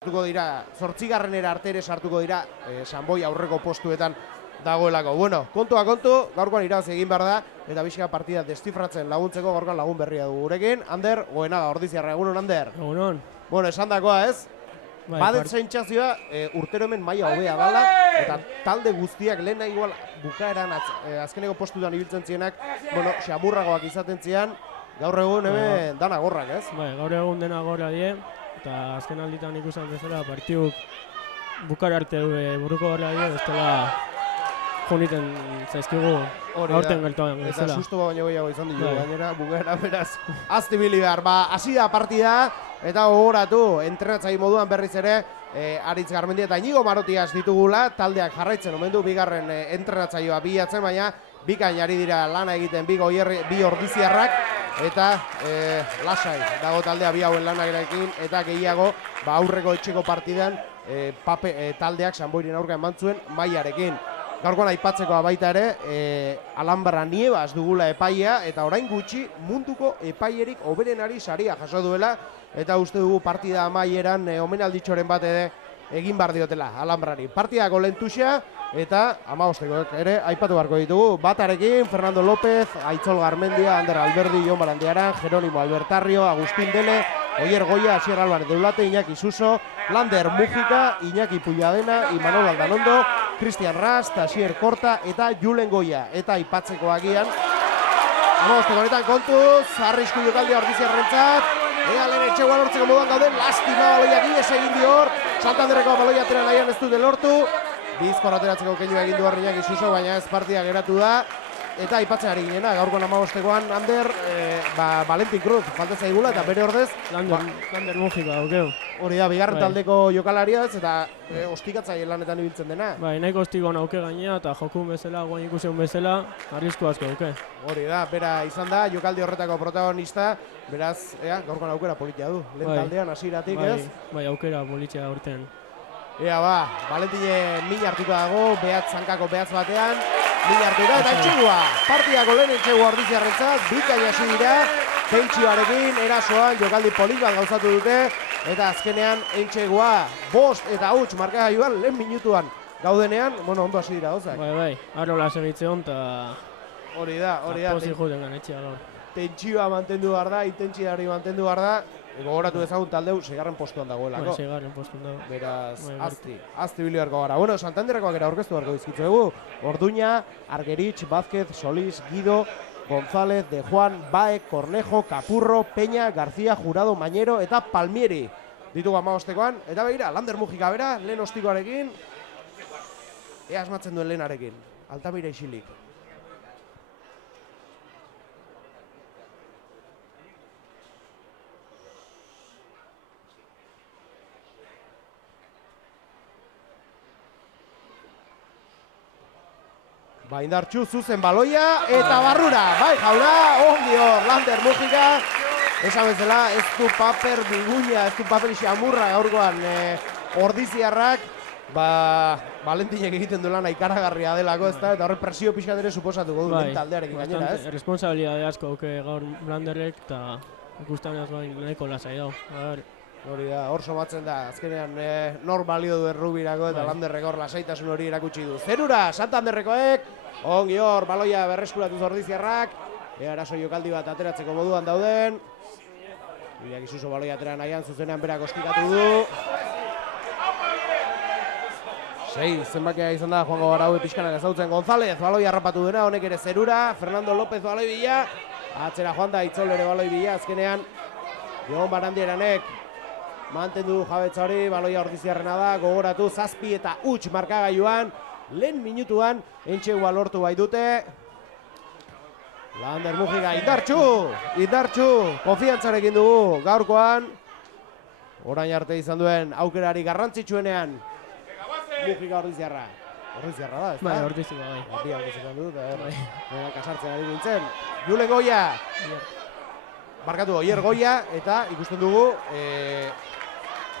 Sartuko dira, 8garrenera arte ere sartuko dira, Sanboi aurreko postuetan dagoelako. Bueno, kontua kontu, gaurkoan irabazi egin behar da, eta bizka partida destifratzen laguntzeko gaurkoan lagun berria dugu gurekin. Ander, Goenaga, Ordiziarra, egunon, Ander? Egunon. Bueno, esan dakoa ez, badet sentsazioa urtero hemen maila hobea dala, eta talde guztiak lehena igual bukaeran azkeneko postutan ibiltzen zienak, bueno, xamurragoak izaten zian, gaur egun hemen dana gorrak, ez? Bai, gaur egun dena gorra die, eta azken alditan ikusten bezala partiduk bukara arte buruko gorra die, bestela juniten zaizkigu aurten gertuan bezala. Eta susto baino gehiago izan dugu, gainera, bukaera beraz. Azti bili behar, hasi da partida, eta gogoratu, entrenatzaile moduan berriz ere, Aritz Garmendia eta Inigo Marotias ditugula, taldeak jarraitzen omen du bigarren entrenatzailea bilatzen, baina bikain ari dira lana egiten bi ordiziarrak, eta lasai dago taldea bi hauen lanarekin, eta gehiago aurreko etxeko partidan taldeak Sanboiren aurka eman zuen mailarekin. Gaurkoan aipatzekoa baita ere, Alhambra Niebas dugula epaia, eta orain gutxi munduko epaierik hoberenari saria jaso duela, eta uste dugu partida amaieran omenalditxoren bat egin bar diotela Alhambrari. Partidako lentuxa, eta 15 ere aipatu beharko ditugu. Batarekin, Fernando López, Aitzol Garmendia, Ander Alberdi, Jon Barandiaran, Jerónimo Albertarrio, Agustín Dele, Oier Goya, Asier Álvarez Deulate, Iñaki Suso, Lander Mújica, Iñaki Pulladena, Imanol Aldanondo, Cristian Rast, Asier Korta eta Julen Goya. Eta aipatzeko agian, 15 honetan kontuz, arrisku jokaldia Ordiziarrentzat, ea lehen etxegoa lortzeko moduan gauden, lastima baloiak ies egin dior, Santanderreko baloia atera nahian ez dute lortu, bizkor ateratzeko keinu egin du Iñaki Suso, baina ez partia geratu da, eta aipatzen ari ginena, gaurkoan 15koan, Ander, Valentin Cruz, falta zaigula, eta bere ordez, Lander Mújica, aukeu. Hori da, bigarren taldeko jokalaria ez, eta ostikatzaile lanetan ibiltzen dena. Bai, nahiko ostikon auke gainea, eta jokun bezala, guain ikusen bezala, arrisku asko auke. Hori da, bera izan da, jokaldi horretako protagonista, beraz, gaurkoan aukera politia du, lehen taldean hasieratik ez? Bai, aukera politia urtean. Ea Valentine min hartuko dago, zankako behatz batean, min hartuko eta etxegua. Partidako lehen etxegua Ordiziarrentzat, bikain hasi dira, pentsioarekin, erasoan, jokaldi polit bat gauzatu dute, eta azkenean etxegua, 5 eta 8 markagailuan lehen minutuan gaudenean, bueno, ondo hasi dira gauzak. Bai, arrola segitzeon, eta hori da, pozik juten gan etxea gaur. Tentsioa mantendu behar da, intentsiari mantendu behar da, gogoratu dezagun taldeu 6. postuan dagoelako. 6. postuan dago. Beraz, azti bili beharko gara. Bueno, Santanderrekoak era aurkeztu beharko dizkitzuegu. Orduña, Argerich, Vázquez, Solís, Guido, González, De Juan, Baek, Cornejo, Capurro, Peña, García, Jurado, Mañero eta Palmieri. Ditugu 15koan. Eta begira, Lander Mújica bera, lehen ostikoarekin. Ea asmatzen duen lehenarekin. Altamira isilik. Indartxu zuzen baloia eta barrura, bai jauna, ongi hor, Lander Mújica, esan bezala, ez du paper biguña, ez du paper xamurra gaurkoan Ordiziarrak, Valentinek egiten du lana ikaragarria delako, eta horre presio pixkat ere suposatuko du taldearekin gainera, ez? Responsabilidade asko auke gaur Landerrek, eta ikusten ez bain nahiko lasai dago. Hori da, hor somatzen da, azkenean nor balio duen rubirako eta Landerrek hor lasaitasun hori erakutsi du. Zerura, Santanderrekoek, ongi hor, baloia berreskuratuz Ordiziarrak, eraso jokaldi bat ateratzeko moduan dauden. Iñaki Suso baloia atera nahian, zuzenean berak ostikatu du. 6 zenbakia izan da, joango gara hau pixkanak ezautzen González, baloia harrapatu dena, honek ere Zerura, Fernando López baloi bila, atzera joan da, Itzol ere baloi bila, azkenean, Jon Barandiaranek, mantendu jabetza hori, baloia Ordiziarrena da, gogoratu, 7 eta 8 markagailuan, lehen minutuan, entxegua lortu bai dute. Lander Mújica, indartxu, konfiantzarekin dugu, gaurkoan, orain arte izan duen aukerari garrantzitsuenean, Mújica Ordiziarra. Ordiziarra da, ez da? Bai, Ordiziarra, bai. Bi aurkizetan dut, kasartzen ari nintzen. Julen Goya, barkatu, Oier Goya, eta ikusten dugu,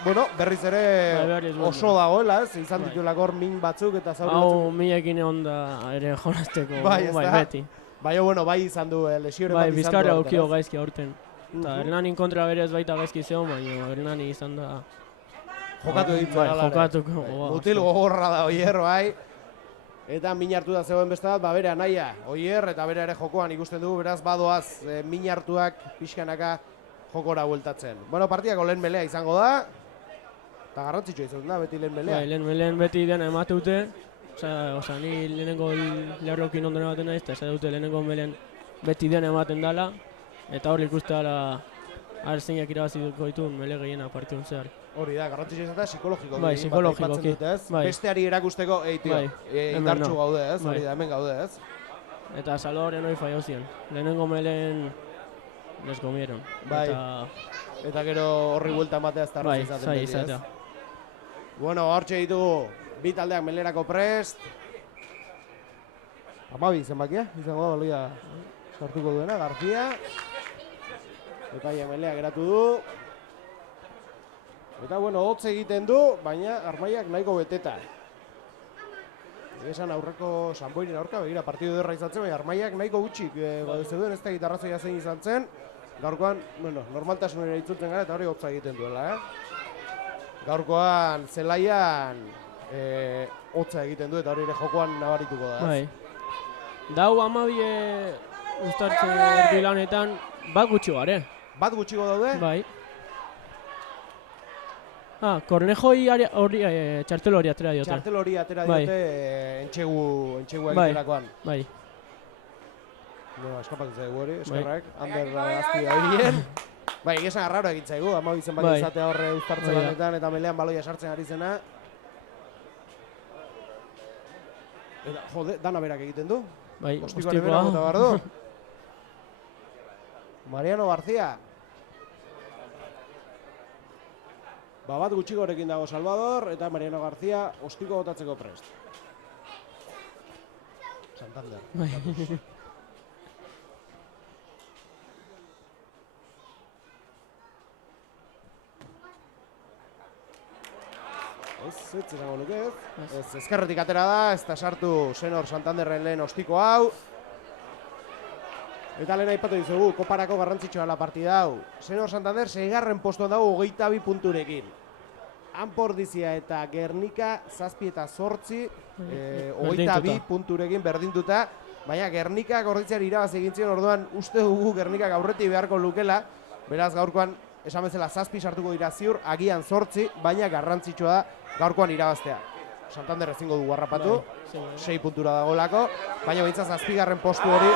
bueno, berriz ere oso dagoela, ez? Izan ditulako hor min batzuk eta zauri batzuk. Hau minekin egon da ere jolazteko, bai beti. Baina, bueno, bai izan du lesioren bat izan du. Bai, bizkarra aukio gaizki aurten. Eta Hernanin kontra berez baita gaizki zeon, baina Hernani izan da Jokatu egin bai, zuen. jokatuko. Mutil gogorra da Oier, bai. Eta min hartu da zegoen beste bat, bere anaia, Oier, eta bere ere jokoan ikusten dugu, beraz badoaz min hartuak pixkanaka jokora bueltatzen. Bueno, partidako lehen melea izango da, eta garrantzitsua izan da, beti lehen melea. Bai, lehen beti dena emateute, osea, ni lehenengo lerrokin ondo ematen naiz, eta dute lehenengo melen beti dena ematen dela, eta hor ikuste dela zeinak irabaziko dituen mele gehiena partidun zehar. Hori da, garrantzitsua izan da, psikologikoki. Bai, psikologikoki. Bai. Besteari erakusteko, indartsu gaude, ez? Hori da, hemen gaude, ez? Eta Salvadoren hori fallau ziren. Lehenengo melen les comieron. Bai. Eta gero horri buelta ematea ez tarraz izaten beti, ez? Bueno, hortxe ditugu, bi taldeak melerako prest. 12 zenbakia, izango da, balia sartuko duena, García. Epaiak melea geratu du. Eta, bueno, hotz egiten du, baina Armaiak nahiko beteta. Esan aurreko Sanboiren aurka, begira, partidu derra izan zen, baina Armaiak nahiko gutxik zeuden, ez da gitarrazoia zein izan zen. Gaurkoan, bueno, normaltasunera itzultzen gara eta hori hotza egiten duela, Gaurkoan zelaian hotza egiten du eta hori ere jokoan nabarituko da. Bai. Dau amabie ustartzen erdi lanetan, bat gutxi gare. Bat gutxiko daude? Bai. Kornejoi txartel hori atera diote. Txartel hori atera diote entxegua egiterakoan. Bai. No, eskapatzen zaigu hori, eskerrak, Ander azti da hirien. Bai, egesan arraro egin zaigu, 12 zenbaki izatea horre uztartzen lanetan eta melean baloia sartzen ari zena. Eta, jode, dana berak egiten du. Bai, ostikoa. Bota behar du. Mariano García. Bat gutxikorekin dago Salvador eta Mariano García ostiko botatzeko prest. Santander. Ez izango nuke ez. Ezkerretik atera da, ez da sartu Senor Santanderren lehen ostiko hau. Eta lehen aipatu dizugu, koparako garrantzitsua la partida hau. Senor Santander 6. postuan dago 22 punturekin. Anpordizia eta Gernika 7 eta 8, 22 punturekin berdintuta. Baina Gernikak orditzeari irabaz egin zion, orduan uste dugu Gernikak aurretik beharko lukela. Beraz gaurkoan esan bezala 7 sartuko dira ziur, agian 8, baina garrantzitsua da gaurkoan irabaztea. Santander ezingo du harrapatu, 6 puntura dagolako, baina behintzat 7. postu hori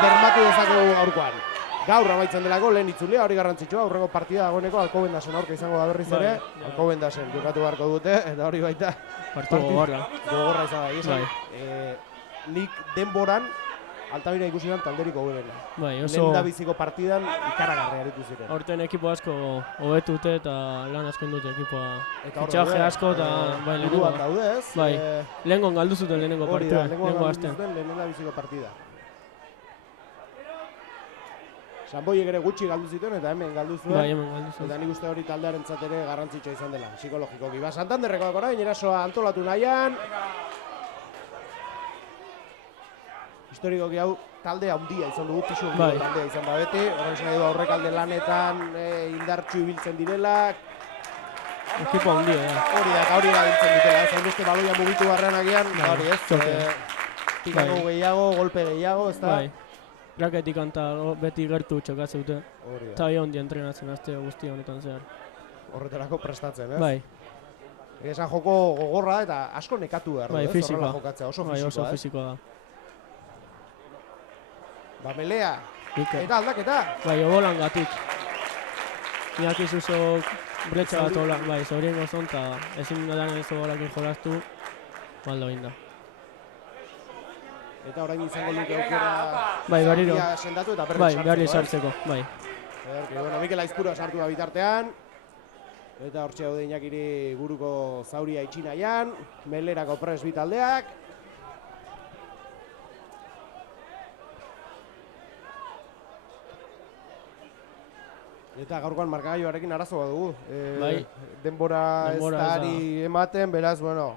bermatu dezakegu gaurkoan. Gaur amaitzen delako lehen itzulea, hori garrantzitsua, aurreko partida dagoeneko Alcobendasen aurka izango da berriz ere. Alcobendasen jokatu beharko dute, eta hori baita partidu gogorra izan da. Nik denboran Altamira ikusi dan talderik hoberena. Lehen da biziko partidan ikaragarri aritu ziren. Horten ekipo asko hobetute eta lan asko dute ekipoa. Fitxaje asko eta buruan daude ez? Lehengon galdu zuten lehenengo partida. Lehenengo galdu zuten lehen da biziko partida. Sanboiek ere gutxi galdu zituen eta hemen galdu zuen. Bai, hemen galdu zuen. Eta nik uste hori taldearentzat ere garrantzitsua izan dela, psikologikoki. Santanderrekoak orain, erasoa antolatu nahian. Historikoki hau talde handia izan dugu, pisu taldea izan da beti. Horren zen edo aurrekalde lanetan indartxu ibiltzen direla. Ekipo handia, Hori da, hori da biltzen dutela. Zain beste baloia mugitu barrean agian, hori ez. Tikako gehiago, golpe gehiago, ez da. Raketik anta beti gertu txokatzen dute. Eta bi hondi entrenatzen azte guzti honetan zehar. Horretarako prestatzen, ez? Bai. Esan joko gogorra eta asko nekatu behar du, ez? Horrela jokatzea, oso fisikoa da. Melea, eta aldaketa. Obolan gatik. Iñaki Zuzok bretxa bat hola, zaurien gozon, eta ezin nadan ez obolakin jolaztu, baldo binda. Eta orain izango luke aukera berriro. Sendatu eta berri sartzeko. Mikel Aizpura sartu da bitartean. Eta hortxe hau Iñakiri buruko zauria itxinaian. Melerako pres bitaldeak. Eta gaurkoan markagailuarekin arazo bat dugu. Denbora ez dari ematen, beraz, bueno,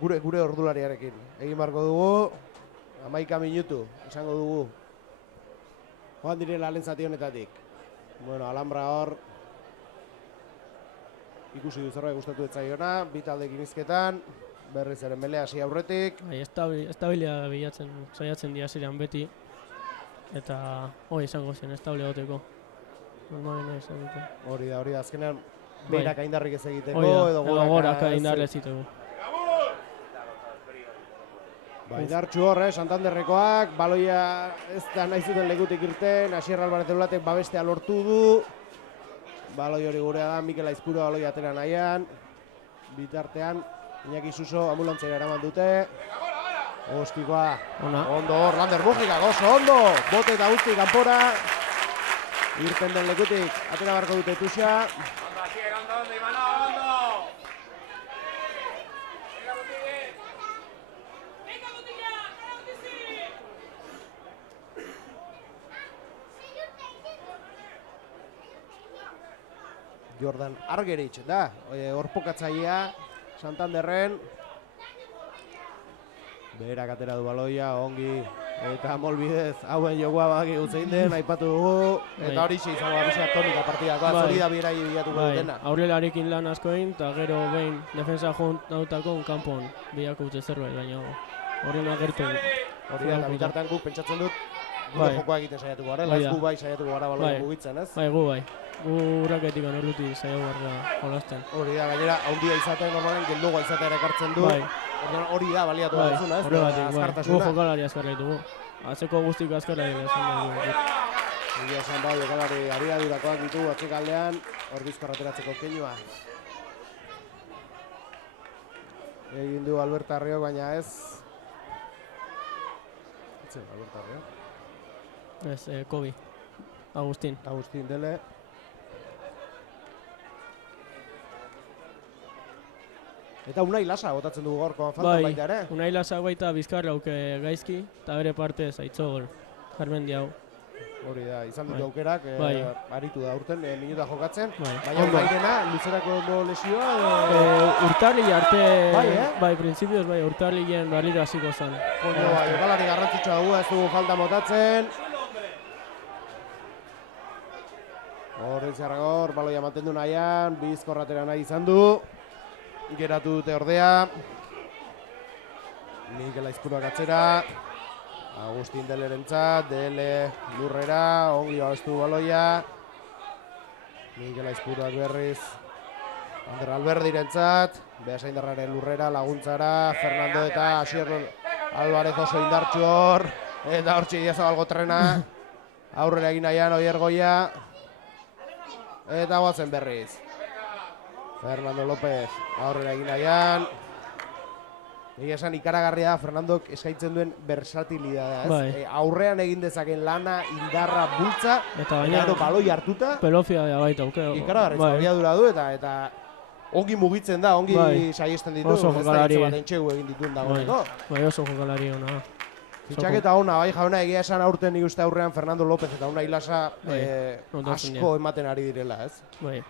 gure ordulariarekin. Egin barko dugu, 11 minutu, izango dugu. Joan direla lehen zati honetatik. Bueno, Alhambra hor, ikusi du zerbait gustatu ez zaiona, bi taldeekin hizketan, berriz ere mele hasi aurretik. Bai, estabilia bilatzen, saiatzen dira zirean beti. Eta hori izango zen, estable goteko. Normalena izan dute. Hori da, azkenean Bai. beiraka indarrik ez egiteko, Hori da, edo goraka goraka indarra ez ziteko. Bai, dartxu hor, Santanderrekoak, baloia ez da nahi zuten lekutik irten, Asier Alvarez Zelulatek babestea lortu du. Baloi hori gurea da, Mikel Aizpuro baloi atera nahian. Bitartean, Iñaki Suso ambulantzera eraman dute. Ostikoa, ondo hor, Lander Mujikak, oso ondo! Bote eta guzti kanpora. Irten den lekutik, atera barko dute Tuxa. Jordan Argerich da, horpokatzailea Santanderren. Beherak atera du baloia, ongi, eta molbidez, hauen jokoa baki gutzein den, aipatu dugu, eta hori izango abizia tonika partidakoa, hori da birai bilatuko dutena. Aurrelarekin lan asko egin, eta gero behin defensa nautako kanpon bilako dute zerbait, baina horren agertu. Hori da, eta bitartean guk pentsatzen dut, gure jokoa egiten saiatuko gara, laiz gu bai saiatuko gara baloia mugitzen, ez? Bai, gu bai. Gu urraketik anorluti saiatu gara jolasten. Hori da, gainera, haundia izatea normalen, geldogoa izatea ekartzen du. Hori da, baliatu da duzuna, ez? Horregatik, gu jokalari azkarra ditugu. Atzeko guztiko azkarra ditugu. Egia esan bai, jokalari abiadurakoak ditu atzekaldean, hor bizkorra ateratzeko keinua. Egin du Albert Arrio, baina ez... Etzen, Albert Arrio? Ez, Kobi. Agustin. Agustin Dele. Eta Unai Lasa botatzen dugu gaurkoan faltan baita ere. Unai Lasa baita Bizkarrauk gaizki, eta bere parte Aitzol Jarmendi hau. Hori da, izan dut aukerak, aritu da urten, minuta jokatzen. Baina Unairena, luzerako lesioa... Urtarri arte, bai, prinsipioz, bai, urtarrien barriro hasiko zen. Jokalari garrantzitsua dugu, ez dugu falta motatzen. Horren zerragor, baloia mantendu nahian, bizkorratera nahi izan du. Geratu dute ordea. Mikel Aizpuruak atzera. Agustin Delerentzat, Dele lurrera, ongi babestu baloia. Mikel Aizpuruak berriz. Ander Alberdirentzat, Beasaindarraren lurrera, laguntzara, Fernando eta Asier Alvarez oso indartxu hor. Eta hor txeia zabalgo trena. Aurrera egin nahian, Oier Goia. Eta guazen berriz. Fernando López aurrera egin nahian. Egia esan ikaragarria da Fernandok eskaintzen duen versatilidadea. Aurrean egin dezaken lana, indarra, bultza, eta gero baloi hartuta. Pelofia da baita, ikaragarria abiadura du eta ongi mugitzen da, ongi saiesten ditu. Oso jokalari. Ez da entxegu egin dituen dagoeneko. Bai, oso jokalari hona. Fitxaketa ona, bai jauna, egia esan aurten nik uste aurrean Fernando López eta Unai Lasa asko ematen ari direla, ez? Bai.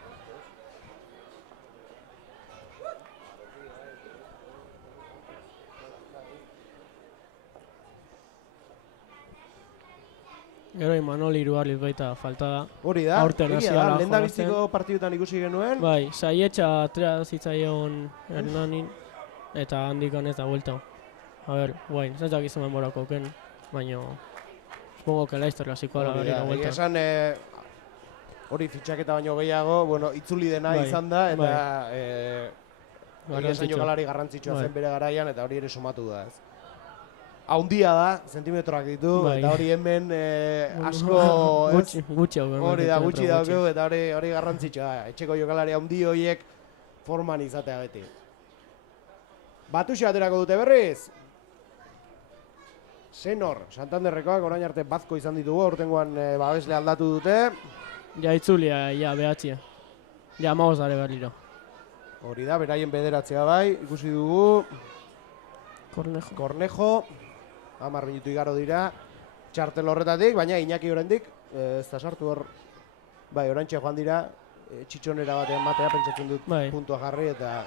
Gero Imanol Iruarriz baita falta da. Hori da, egia da, lehendabiziko partidutan ikusi genuen. Bai, saietxa atrea zitzaion Hernanin eta handikan ez da buelta. A ber, guain, ez dakiz eman borako ken, baina supongo que Leicester klasikoa la berriro buelta. Egia esan hori fitxaketa baino gehiago, bueno, itzuli dena izan da, eta egia esan jokalari garrantzitsua zen bere garaian, eta hori ere somatu da, ez. Haundia da, zentimetroak ditu, eta hori hemen asko... Gutxi hau. Hori da, gutxi daukeu, eta hori garrantzitsua da. Etxeko jokalari haundi horiek forman izatea beti. Batuxe aterako dute berriz. Senor, Santanderrekoak orain arte bazko izan ditugu, aurtengoan babesle aldatu dute. Ja itzulia, ja behatzia. Ja maozare berriro. Hori da, beraien bederatzea bai, ikusi dugu. Cornejo. 10 minutu igaro dira. Txartel horretatik, baina Iñaki oraindik ez da sartu hor. Bai, oraintxe joan dira. Txitxonera batean batea pentsatzen dut puntua jarri eta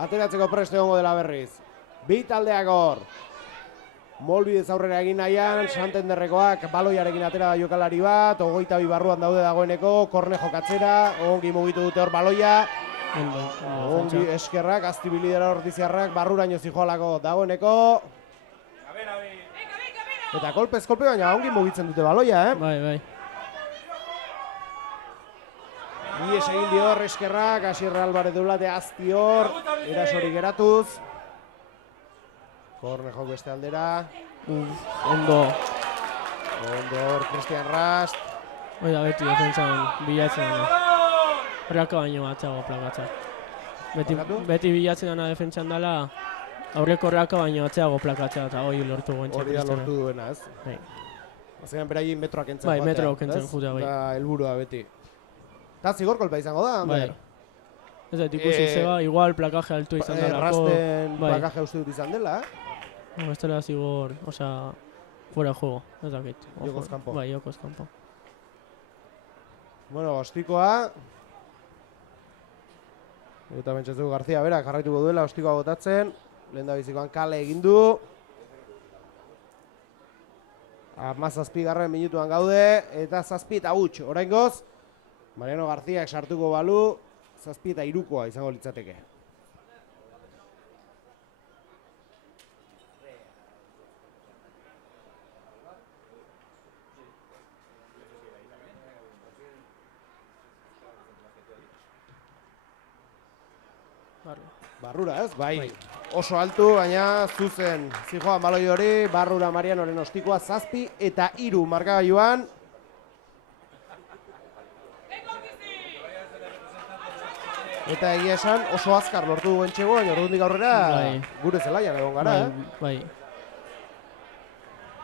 ateratzeko preste egongo dela berriz. Bi taldeak hor. Molbidez aurrera egin nahian, Santanderrekoak baloiarekin atera da jokalari bat, 22 barruan daude dagoeneko, Cornejo katzera, ongi mugitu dute hor baloia, Ongi eskerrak, aztibilidera Ordiziarrak, barruraino zijoalako dagoeneko. Eta kolpez kolpe, baina ongi mugitzen dute baloia, Bai. Ies egin dior eskerrak, Asierra Alvarez Deulate azti hor, erasori geratuz. Korne jok beste aldera. Ondo hor, Cristian Rast. Hoi da beti defentsan bilatzen dana. Raka baino atzago plakatza. Beti bilatzen dana defentsan dela, aurreko raka baino atzeago plakatza eta hoi lortu guentxe. Hori da lortu duena, ez? Bai. Azkenean beraien metroak entzen Bai, metroak entzen jutea, bai. Da helburua beti. Eta zigor kolpa izango da, Ander? Ez dut ikusi zeba, igual plakaje altu izan delako. Rasten plakaje uste dut izan dela, Ez dela zigor, fuera juego, ez dakit. Jokoz kanpo. Bai, jokoz kanpo. Bueno, ostikoa. Eta bentsatzuko Garzia berak jarraituko duela ostikoa botatzen. Lehen da bizikoan kale egin du. 17. minutuan gaude, eta 7 eta huts. Oraingoz, Mariano Garziak sartuko balu, 7 eta 3koa izango litzateke. Barrura, ez? Bai. Oso altu, baina zuzen zijoan baloi hori, Barrura Marianoren ostikoa 7 eta 3 markagailuan. Eta egia esan oso azkar lortu duen txego, baina ordutik aurrera gure zelaian egon gara, Bai.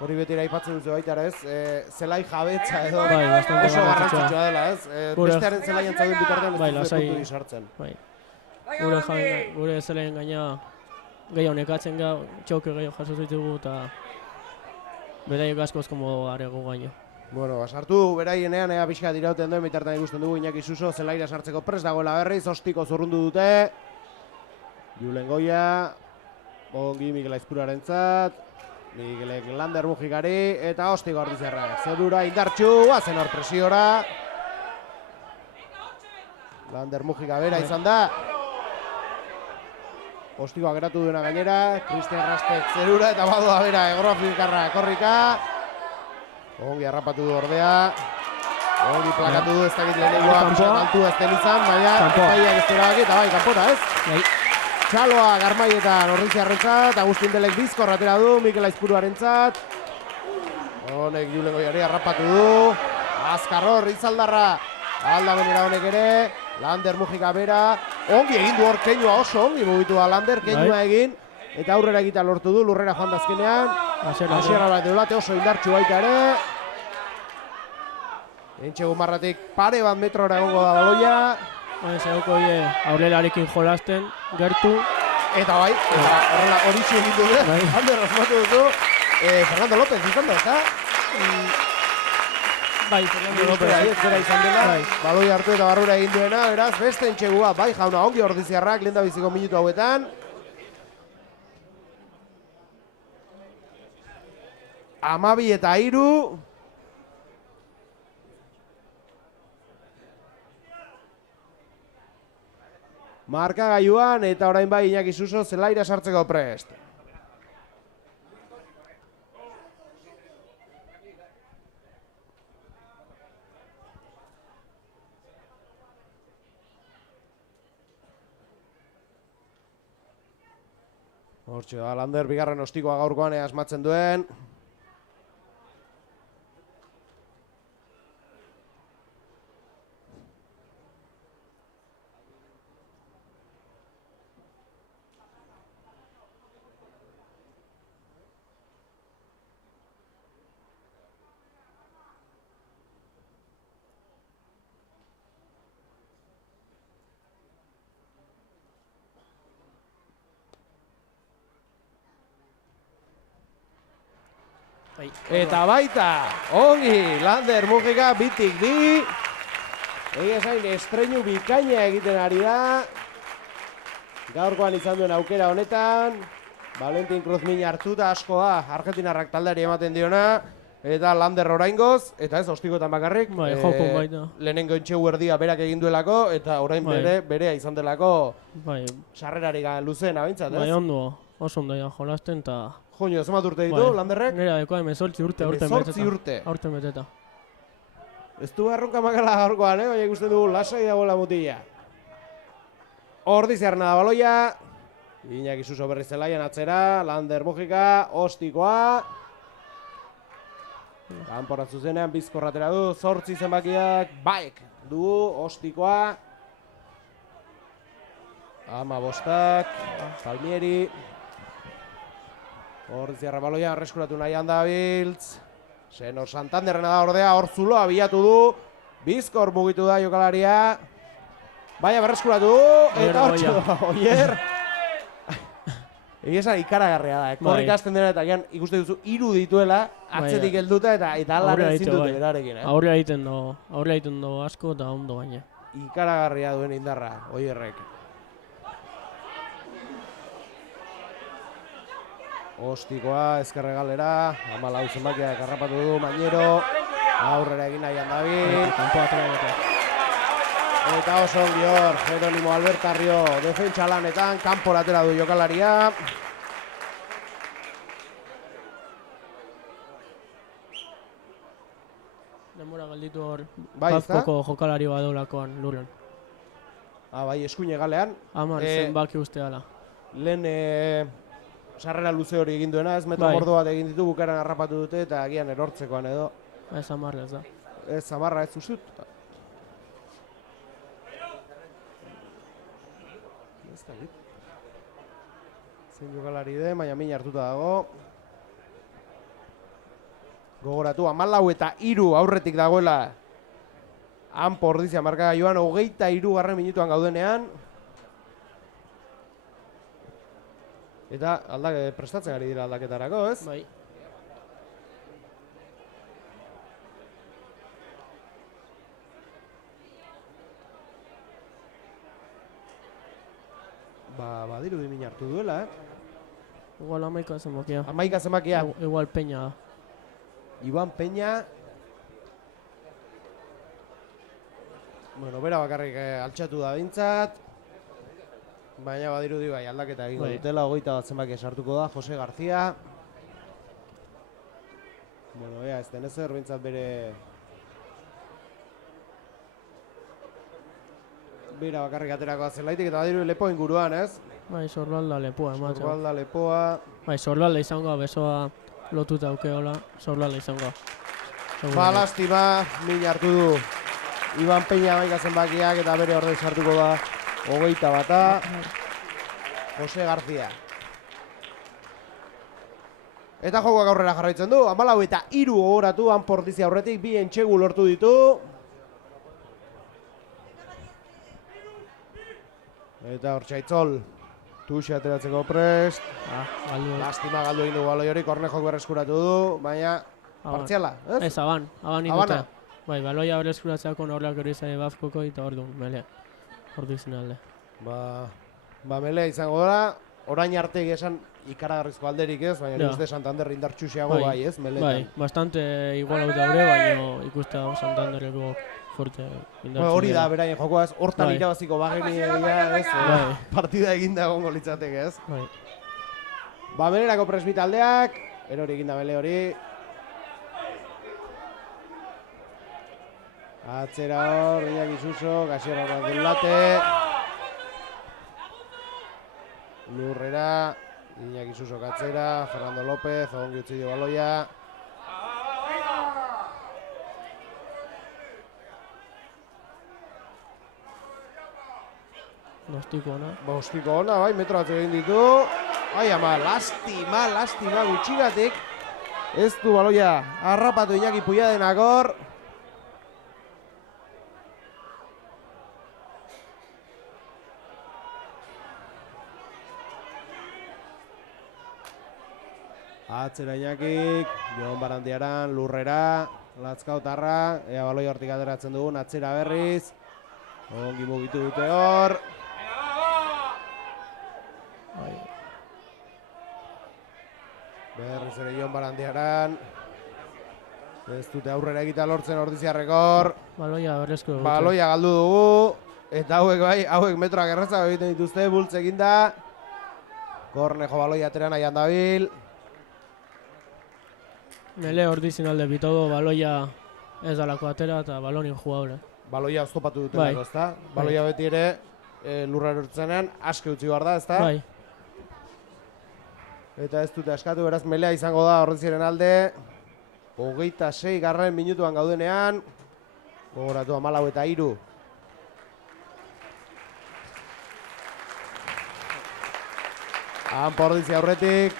Hori beti aipatzen duzu baita ere, ez? Zelai jabetza edo bastante oso garrantzitsua dela, ez? Bestearen zelaian zauden bitartean ez dut puntu sartzen. Bai. Gure zelaien gaina gehiago nekatzen ga, txoke gehiago jaso zitugu eta beraiek askoz komodo arego gaino. Bueno, sartu beraienean ea pixka dirauten duen bitartean ikusten dugu Iñaki Suso zelaira sartzeko prest dagoela berriz, ostiko zurrundu dute. Julen Goia, ongi Mikel Aizpurarentzat, Mikelek Lander Mujikari eta ostiko Ordiziarrak. Zerura indartxu, azen hor presiora. Lander Mujika bera izan da. Ostikoa geratu duena gainera, Cristian Rastek zerura eta badoa bera Egrofikarra korrika. Ongi harrapatu du ordea. Ongi plakatu du ez dakit lehenengoa pixan altu ez den izan, baina epaiak ez dira eta bai, kanpora ez? Txaloa Garmaietan Ordiziarrentzat, Agustin Belek bizkor atera du, Mikel Aizpuruarentzat. Honek Julen Goiari harrapatu du. Azkarror, Izaldarra, aldabenera honek ere. Lander Mujika bera, ongi egin du hor keinua oso, ongi mugitu da Lander, keinua egin. Eta aurrera egita lortu du, lurrera joan dazkenean. Asierra bat Deulate oso indartxu baita ere. Entxegun marratik pare bat metrora egongo da baloia. Zeuko aurrelarekin jolasten, gertu. Eta bai, horrela hori egin du dut. Ander, osmatu duzu. Fernando López izan da, eta? Bai, Fernando López. Zera izan dela, baloi hartu eta barrura egin duena, beraz, beste entxegua, bai jauna ongi Ordiziarrak lehendabiziko minutu hauetan. 12 eta 3. Markagailuan eta orain bai Iñaki Suso zelaira sartzeko prest. Hortxe da, Lander bigarren ostikoa gaurkoan asmatzen duen. Eta baita, ongi, Lander Mujika bitik bi. Egia zain, estreinu bikaina egiten ari da. Gaurkoan izan duen aukera honetan. Valentin Cruzmin hartuta askoa, argentinarrak taldeari ematen diona. Eta Lander oraingoz, eta ez ostikotan bakarrik. Bai, joko baita. Lehenengo entxegu erdia berak egin duelako, eta orain berea izan delako Bai, sarrerarik luzeen abintzat, ez? bai ondo, oso ondo ja jolasten eta... Joño, zemat urte ditu, Landerrek? Nera dekoa 18 urte, aurten beteta. 18 urte. Aurten beteta. Ez du erronka makala gaurkoan, baina ikusten dugu lasai dagoela mutila. Ordiziarna da baloia. Iñaki Suso berriz zelaian atzera, Lander Mujika, ostikoa. Kanpora zuzenean bizkorratera du, 8 zenbakiak, Baek du, ostikoa. 15, Palmieri. Ordiziarra baloia, arreskuratu nahian da Biltz. Senor Santanderrena da ordea, hor zuloa bilatu du. Bizkor mugitu da jokalaria. Baina berreskuratu du, eta hor Oier. Egia esan ikaragarria da, korrik hasten dena eta ikusten duzu hiru dituela, atzetik helduta eta ala ezin dute berarekin. Aurrea egiten du asko eta ondo baina. Ikaragarria duen indarra, Oierrek. Ostikoa, ezkerre galera, 14 zenbakiak harrapatu du, Mañero, aurrera egin nahian David. Eta oso ongi hor, Jeronimo Albertarrio defentsa lanetan, kanpora atera du jokalaria. Denbora galditu hor, Bazkoko jokalari badolakoan lurren. Bai, eskuine galean. 10 zenbaki uste gala. Lehen sarrera luze hori egin duena, ez metro mordo bat egin ditu, bukaran harrapatu dute eta agian erortzekoan edo. Ez amarra ez da. Ez amarra ez uzut. Zein jokalari den, baina min hartuta dago. Gogoratu, 14 eta 3 aurretik dagoela. Anpo Ordizia markagailuan, 23. minutuan gaudenean. Eta prestatzen ari dira aldaketarako, ez? Bai. Badiru min hartu duela, Igual 11 zenbakia. 11 zenbakia. Igual Peña da. Iban Peña. Bueno, bera bakarrik altxatu da bintzat. Baina badirudi bai aldaketa egingo dutela, 21 zenbakia sartuko da, Jose García. Bueno, ez denezer bintzat bera bakarrik aterako zelaitik eta badiru lepo inguruan, ez? Bai, Sorbalda lepoa ematen. Sorbalda lepoa. Bai, Sorbalda izango besoa lotuta aukeola, Sorbalda izango. Lastima, min hartu du. Iban Peña 11 zenbakiak eta bere orde sartuko da 21. Jose García. Eta jokoak aurrera jarraitzen du, 14 eta 3 gogoratu, Anpo Ordizia aurretik, 2 entxegu lortu ditu. Eta hor Txaitzol, tuxe ateratzeko prest. Lastima galdu egin du baloi hori, Kornejok berreskuratu du, baina partziala, ez? Ez, aban indutea. Bai, baloia berreskuratzeako norleak hori zai Bazkoko eta hor du, Melea. Hor du izan alde. Melea izango dara, orain arte esan ikaragarrizko alderik ez, baina uste Santander indartxusiago bai ez, Meleetan. Bai, bastante igual hau daure, baina ikuste dago Santanderreko forte indartxu. Hori da, beraien jokoa ez, hortan irabaziko bageni ez, partida eginda egongo litzateke ez. Melerako presbit aldeak, erori eginda Mele hori. Atzera hor, Iñaki Suso, Gasierra Dulate. Lurrera, Iñaki Suso katzera, Fernando López, ongi utzi dio baloia. Ostiko ona, bai, metro bat egin ditu. Ai ama, lastima gutxigatik. Ez du baloia, harrapatu Iñaki Puiadenak hor. Atzera Iñakik, Jon Barandiaran, Lurrera, Latzkautarra, ea baloi hortik ateratzen dugun, atzera berriz. Ongi mugitu dute hor. Berriz ere Jon Barandiaran. Ez dute aurrera egitea lortzen Ordiziarrekor. Baloia berrezko dute. Baloia galdu dugu. Eta hauek bai, hauek metroak errazago egiten dituzte, Bultz eginda. Kornejo baloia atera nahian dabil. Mele Ordizin alde bitodo baloia ez dalako atera eta balonin jugaure. Baloia oztopatu dute Bai. dago, ezta? Baloia beti ere lurra erortzenean aske utzi behar da, ezta? Bai. Eta ez dute askatu, beraz melea izango da Ordiziaren alde. 26 garren minutuan gaudenean. Gogoratu 14-3. Hanpa Ordizia aurretik.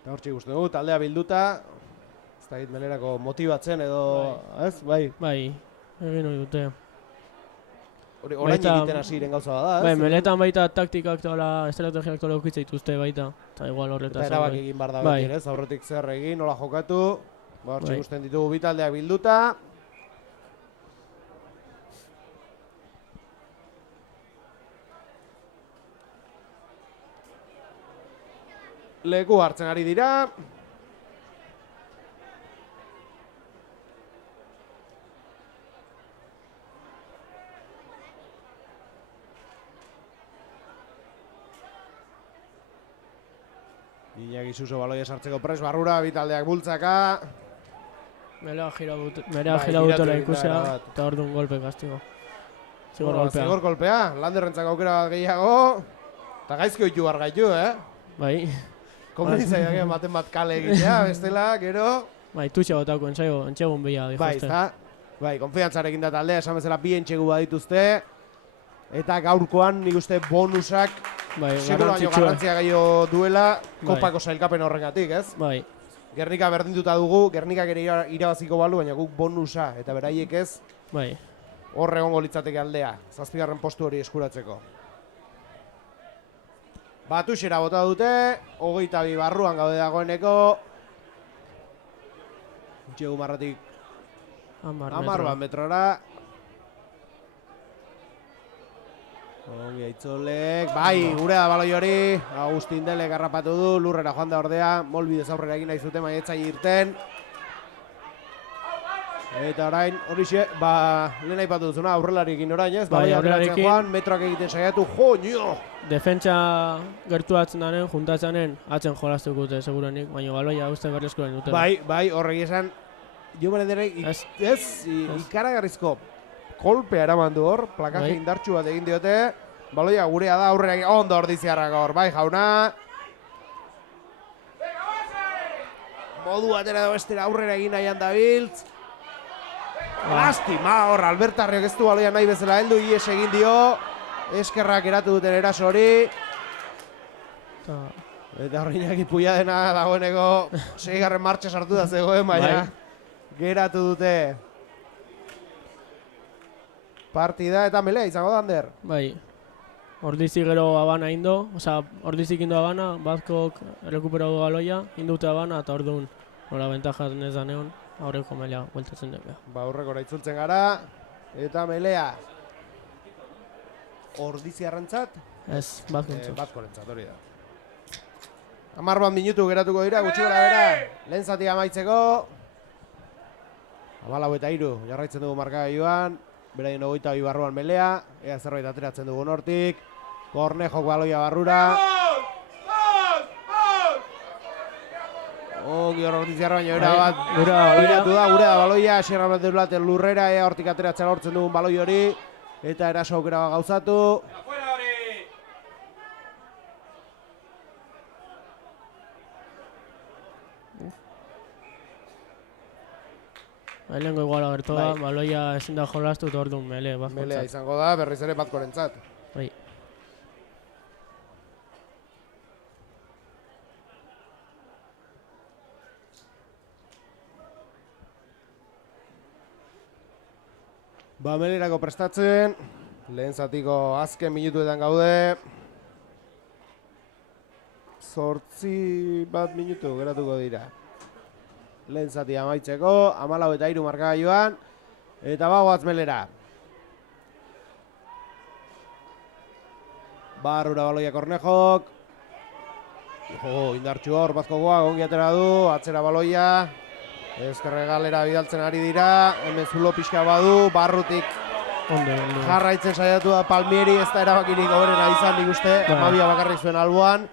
Eta hortxe ikusten dugu, taldea bilduta. Ez da melerako motibatzen edo, ez? Bai. Bai, egin hori dute. Orain egiten hasiren gauza bada, ez? Bai, meletan baita taktikak eta estrategiak tola ukitza dituzte baita. Eta igual horretaz. Eta erabak egin behar da Bai. beti, ez? Aurretik zer egin, nola jokatu. Hortxe Bai. ikusten ditugu bi taldeak bilduta. Leku hartzen ari dira. Iñaki Suso baloia sartzeko pres barrura, bi taldeak bultzaka. Melea gira Bai, dutela giratu egin da ikusea erabat. eta orduan golpe kastigo. Zigor golpea. Zigor kolpea, Landerrentzako aukera bat gehiago. Eta gaizki oitu bar gaitu, Bai. Komeni zaidak ematen bat kale egitea, bestela, gero. Bai, tutxa botako entxegun bila Bai, dihoste. ezta? Bai, konfiantzarekin da taldea, esan bezala bi entxegu badituzte. Eta gaurkoan nik uste bonusak Bai, sekula baino garrantzitsua. garrantzia gehiago duela Bai. kopako sailkapen horregatik, ez? Bai, Gernika berdinduta dugu, Gernikak ere irabaziko balu, baina guk bonusa eta beraiek ez, bai. hor egongo litzateke aldea, 7. postu hori eskuratzeko. Batuxera bota dute, 22 barruan gaude dagoeneko. Txegu marratik 10 bat metrora. Ongi aitzolek, bai, gure da baloi hori. Agustin Delek harrapatu du, lurrera joan da ordea. Molbidez aurrera egin nahi zuten, baina etzai irten. Eta orain, horixe, lehen aipatu duzuna, aurrelarekin orain, ez? Bai, Baloia ateratzen aurrelarekin. joan, metroak egiten saiatu, jo, nio! Defentsa gertuatzen daren, juntatzenen, atzen jolaztuko dute, segurenik, baina baloia uste berrezkoen dute. Bai, horrek esan, jo berenderek, Ez. ikaragarrizko kolpea eraman du hor, plakaje Bai. indartsu bat egin diote, baloia gurea da aurrera egin, ondo Ordiziarrak hor, bai jauna. Modu atera da bestera aurrera egin nahian dabiltz. Lastima hor, Albertarriak ez du baloia nahi bezala heldu, ies egin dio. Eskerrak eratu duten eraso hori. Eta horreinak ipuia dena dagoeneko 6. martxa sartu da zegoen, baina geratu dute. Partida eta melea izango da, Ander. Bai. Ordizi gero Habana indo, osea, ordizik indo Habana, Bazkok errekuperatu du baloia, indute Habana eta orduan nola bentaja ez da neon, aurreko melea bueltatzen dut. Ba, aurrekora itzultzen gara, eta melea. Ordiziarrentzat? Ez, Bazkontzat. Bazkorentzat, hori da. 10 bat minutu geratuko dira, gutxi gara bera. Lehen zati amaitzeko. 14-3 jarraitzen dugu markagailuan. Beraien 22 barruan melea. Ea zerbait ateratzen dugu nortik. Kornejok baloia barrura. Ongi hor Ordiziarra baina era bat. Gure da baloia. Gure da baloia. Sierra Blandurlaten lurrera. Ea hortik ateratzen lortzen dugun baloi hori. Eta eraso aukera bat gauzatu. Lehenko igual agertu da, Bai. baloia ezin da jolastu eta orduan mele, Melea Bazkontzat. izango da, berriz ere Bazkorentzat. Bai. Ba, melerako prestatzen, lehen zatiko azken minutuetan gaude. 8 minutu geratuko dira. Lehen zati amaitzeko, 14-3 markagailuan, eta bagoaz melera. Barrura baloia Kornejok. Indartxu hor, Bazkogoa, ongi atera du, atzera baloia. Ezkerre galera bidaltzen ari dira, hemen zulo pixka badu, barrutik jarraitzen saiatu da Palmieri, ez da erabakirik hoberena izan nik uste, amabia bakarrik zuen alboan.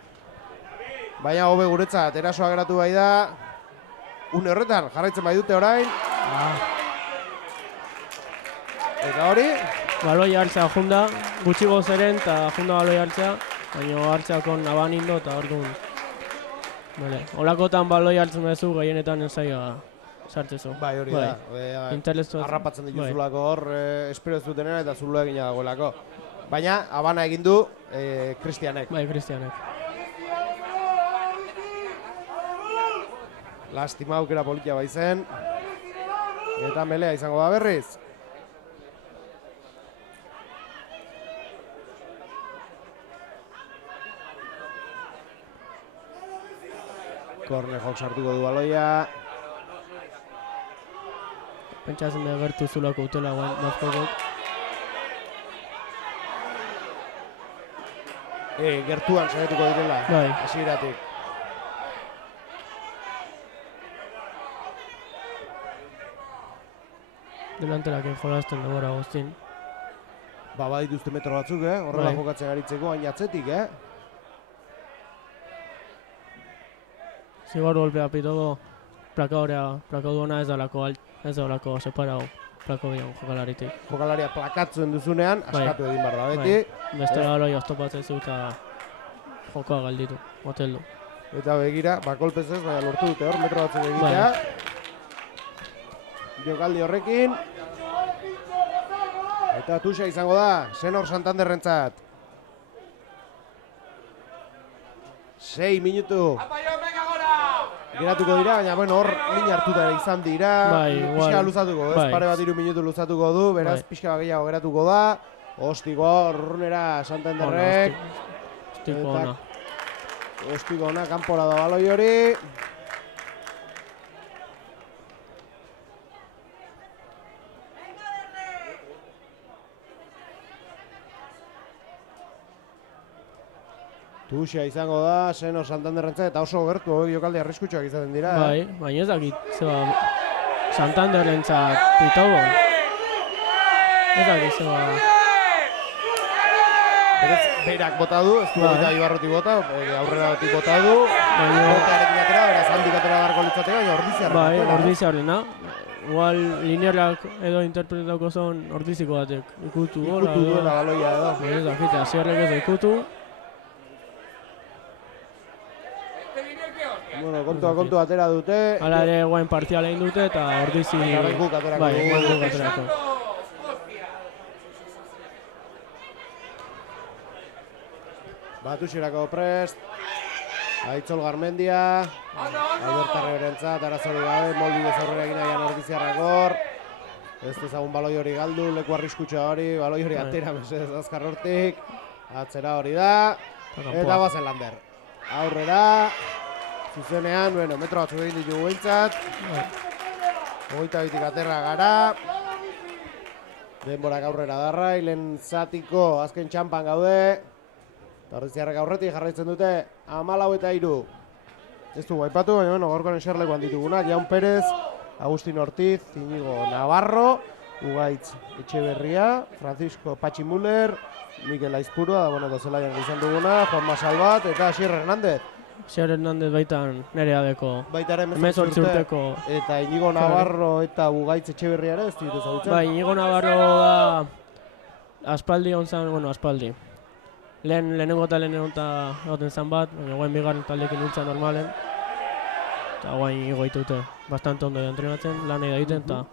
Baina hobe guretzat, erasoa geratu bai da. Une horretan, jarraitzen bai dute orain. Eta hori? Baloi hartzea junda, gutxi gozeren eta junda baloi hartzea, baina hartzeakon aban indo eta hor duen. Olakotan baloi hartzen bezu, gehienetan ensaioa sartzezu. Bai, hori da. Arrapatzen dituzulako hor, espero ez dutenera eta zulua egina dagoelako. Baina, abana egin du Kristianek. Bai, Kristianek. Lastima aukera politia bai zen. Eta melea izango da berriz. Kornejok sartuko du baloia. Pentsatzen da gertu zulako utela guan Bazkokok. Gertuan saiatuko direla, hasieratik. Delanterakin jolazten dugora guztin. Badituzte metro batzuk, horrela jokatzen garitzeko, hain atzetik, Zigor golpea pitogo, plaka duena ez dalako separao plako bian jokalaritik. Jokalaria plakatzen duzunean, askatu egin behar da beti. Bestela baloi oztopatzen zu eta jokoa galditu, moteldu. Eta begira, kolpez ez, baina lortu dute hor, metro batzuk egitea. Jokaldi horrekin. Eta tuxa izango da, Senor Santanderrentzat. 6 minutu. Geratuko dira, baina hor min hartuta ere izan dira. Pixka luzatuko, pare bat 3 minutu luzatuko du, beraz pixka gehiago geratuko da. Ostiko urrunera Santanderrek. Ostiko ona, kanpora da baloi hori. Tuxia izango da, Senor Santanderrentzat eta oso gertu jokaldi arriskutsuak izaten dira. Bai, baina ez dakit, zeba Santanderrentzat pitago. Ez dakit, zeba... Berak bota du, ez du eta Ibarrotik bota, aurreratik bota du. Botearekin atera, beraz handik atera darko litzateka, baina ordiziarren. Bai, ordiziarrena. Igual linearak edo interpretatuko zon ordiziko batek. Ikutu duela baloia edo. Ez dakit, azierrek ez ikutu. Bueno, kontua atera dute. Hala ere guain partiala egin dute eta ordizi... Guk aterako. Bai, guk aterako. Batuxerako prest. Aitzol Garmendia. Albertarre berentzat, arazori gabe, molbidez aurrera egin aian ordiziarrak hor. Ez dezagun baloi hori galdu, leku arriskutsa hori, baloi hori atera mesez azkar hortik. Atzera hori da. Eta bazen Lander. Aurrera. Zuzenean, metro batzuk egin ditugu behintzat. 22 aterra gara. Denborak aurrera darra, hilen zatiko azken txampan gaude. Ordiziarrak aurretik jarraitzen dute 14-3. Ez du aipatu, baina gorkoan eserlekuan ditugunak. Jaun Perez, Agustin Ortiz, Iñigo Navarro, Ugaitz Etxeberria, Francisco Patxi Muller, Mikel Aizpurua, da zelaian izan duguna, Juan Masalbat eta Asier Hernández. Asier Hernández baitan nerea deko. Baita ere 18 urteko. Eta Iñigo Navarro eta Ugaitz Etxeberria ere ez ditut ezagutzen. Bai, Iñigo Navarro da aspaldi ontzan, aspaldi. Lehenengo eta egoten zan bat, baina guain bigarren taldekin nintzen normalen. Eta guain igoitute, bastante ondo entrenatzen, lan egiten eta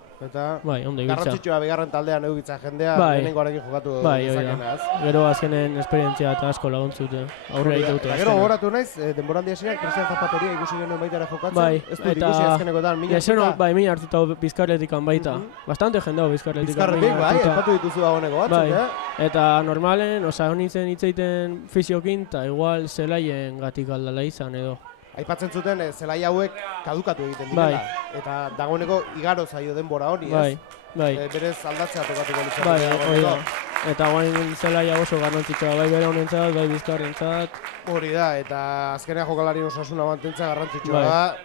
bai, ondo ibiltza. Garrantzitsua bigarren taldean egitza jendea, lehenengoarekin jokatu dezakenaz. Gero azkenen esperientzia eta asko laguntzute, aurre egiteute. Gero gogoratu naiz, denboraldi hasian, Cristian Zapateria ikusi genuen baita ere jokatzen. Ez dut ikusi azkenekotan, mina hartuta. Bai, mina hartuta Bizkarretikan baita. Bastante jendeo Bizkarretikan. Bizkarretik, bai, epatu dituzu dagoeneko batzuk, Eta normalen, honintzen hitzeiten fiziokin, eta igual zelaien gatik aldala izan edo. Aipatzen zuten, zelai hauek kadukatu egiten direla. Eta dagoeneko igaro zaio denbora hori, ez? Bai. Berez aldatzea tokatuko litzateke. Bai, hori da. Eta guain zelaia oso garrantzitsua, bai bere honentzat, bai bizkarrentzat. Hori da, eta azkenean jokalari osasuna mantentza garrantzitsua da.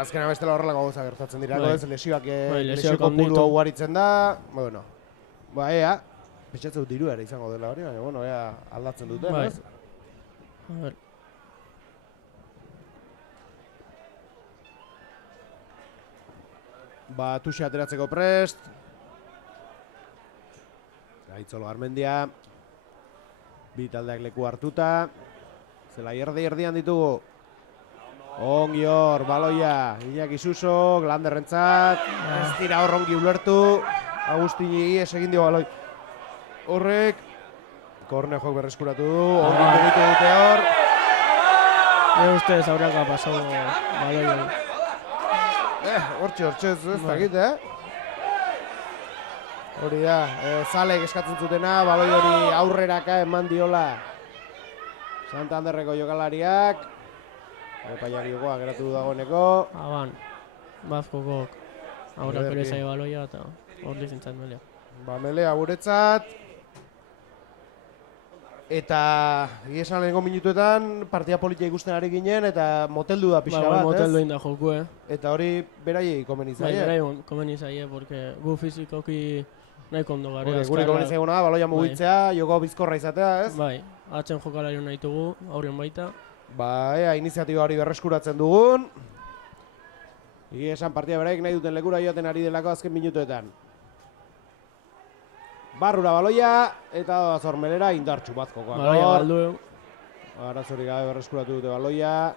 Azkenean bestela horrelako gauza gertatzen dirako, ez, lesioak lesioko pulu ugaritzen da. Bueno, ea, pentsatzen dut diru ere izango dela hori, baina, bueno, ea aldatzen duten, ez? A ver. Tuxe ateratzeko prest. Gaitzolo Garmendia. Bi taldeak leku hartuta. Zela erdian ditugu. Ongi hor, baloia. Iñaki Suso, Glanderrentzat. Ez dira hor ongi ulertu. Agustini ez egin dio baloi. Horrek. Kornejok berreskuratu du. Ongi mugitu dute hor. Nire ustez aurreka pasau baloia. Hortxe ez dakit, Hori da, Zalek eskatzen zutena, baloi hori aurreraka eman diola Santanderreko jokalariak. Epaiak jokoa geratu dagoeneko. Aban, Bazkokok aurrak ere zaio baloia eta hor dizintzat melea. Melea guretzat. Eta esan lehenko minutuetan partida politia ikusten ari ginen eta moteldu da pixka bat, ez? Moteldu inda joku, Eta hori beraiei komeni zaie. Bai, beraiei komeni zaie, porque gu fizikoki nahiko ondo gare. Gure komeni zaiguna da, baloia mugitzea, joko bizkorra izatea, ez? Bai, atzen jokalari nahi dugu, aurren baita. Iniziatiba hori berreskuratzen dugun. Esan partida beraik nahi duten lekura joaten ari delako azken minutuetan. Barrura baloia, eta Zormelera indartxu Bazkokoak. Baloia galdu. Arazorik gabe berreskuratu dute baloia.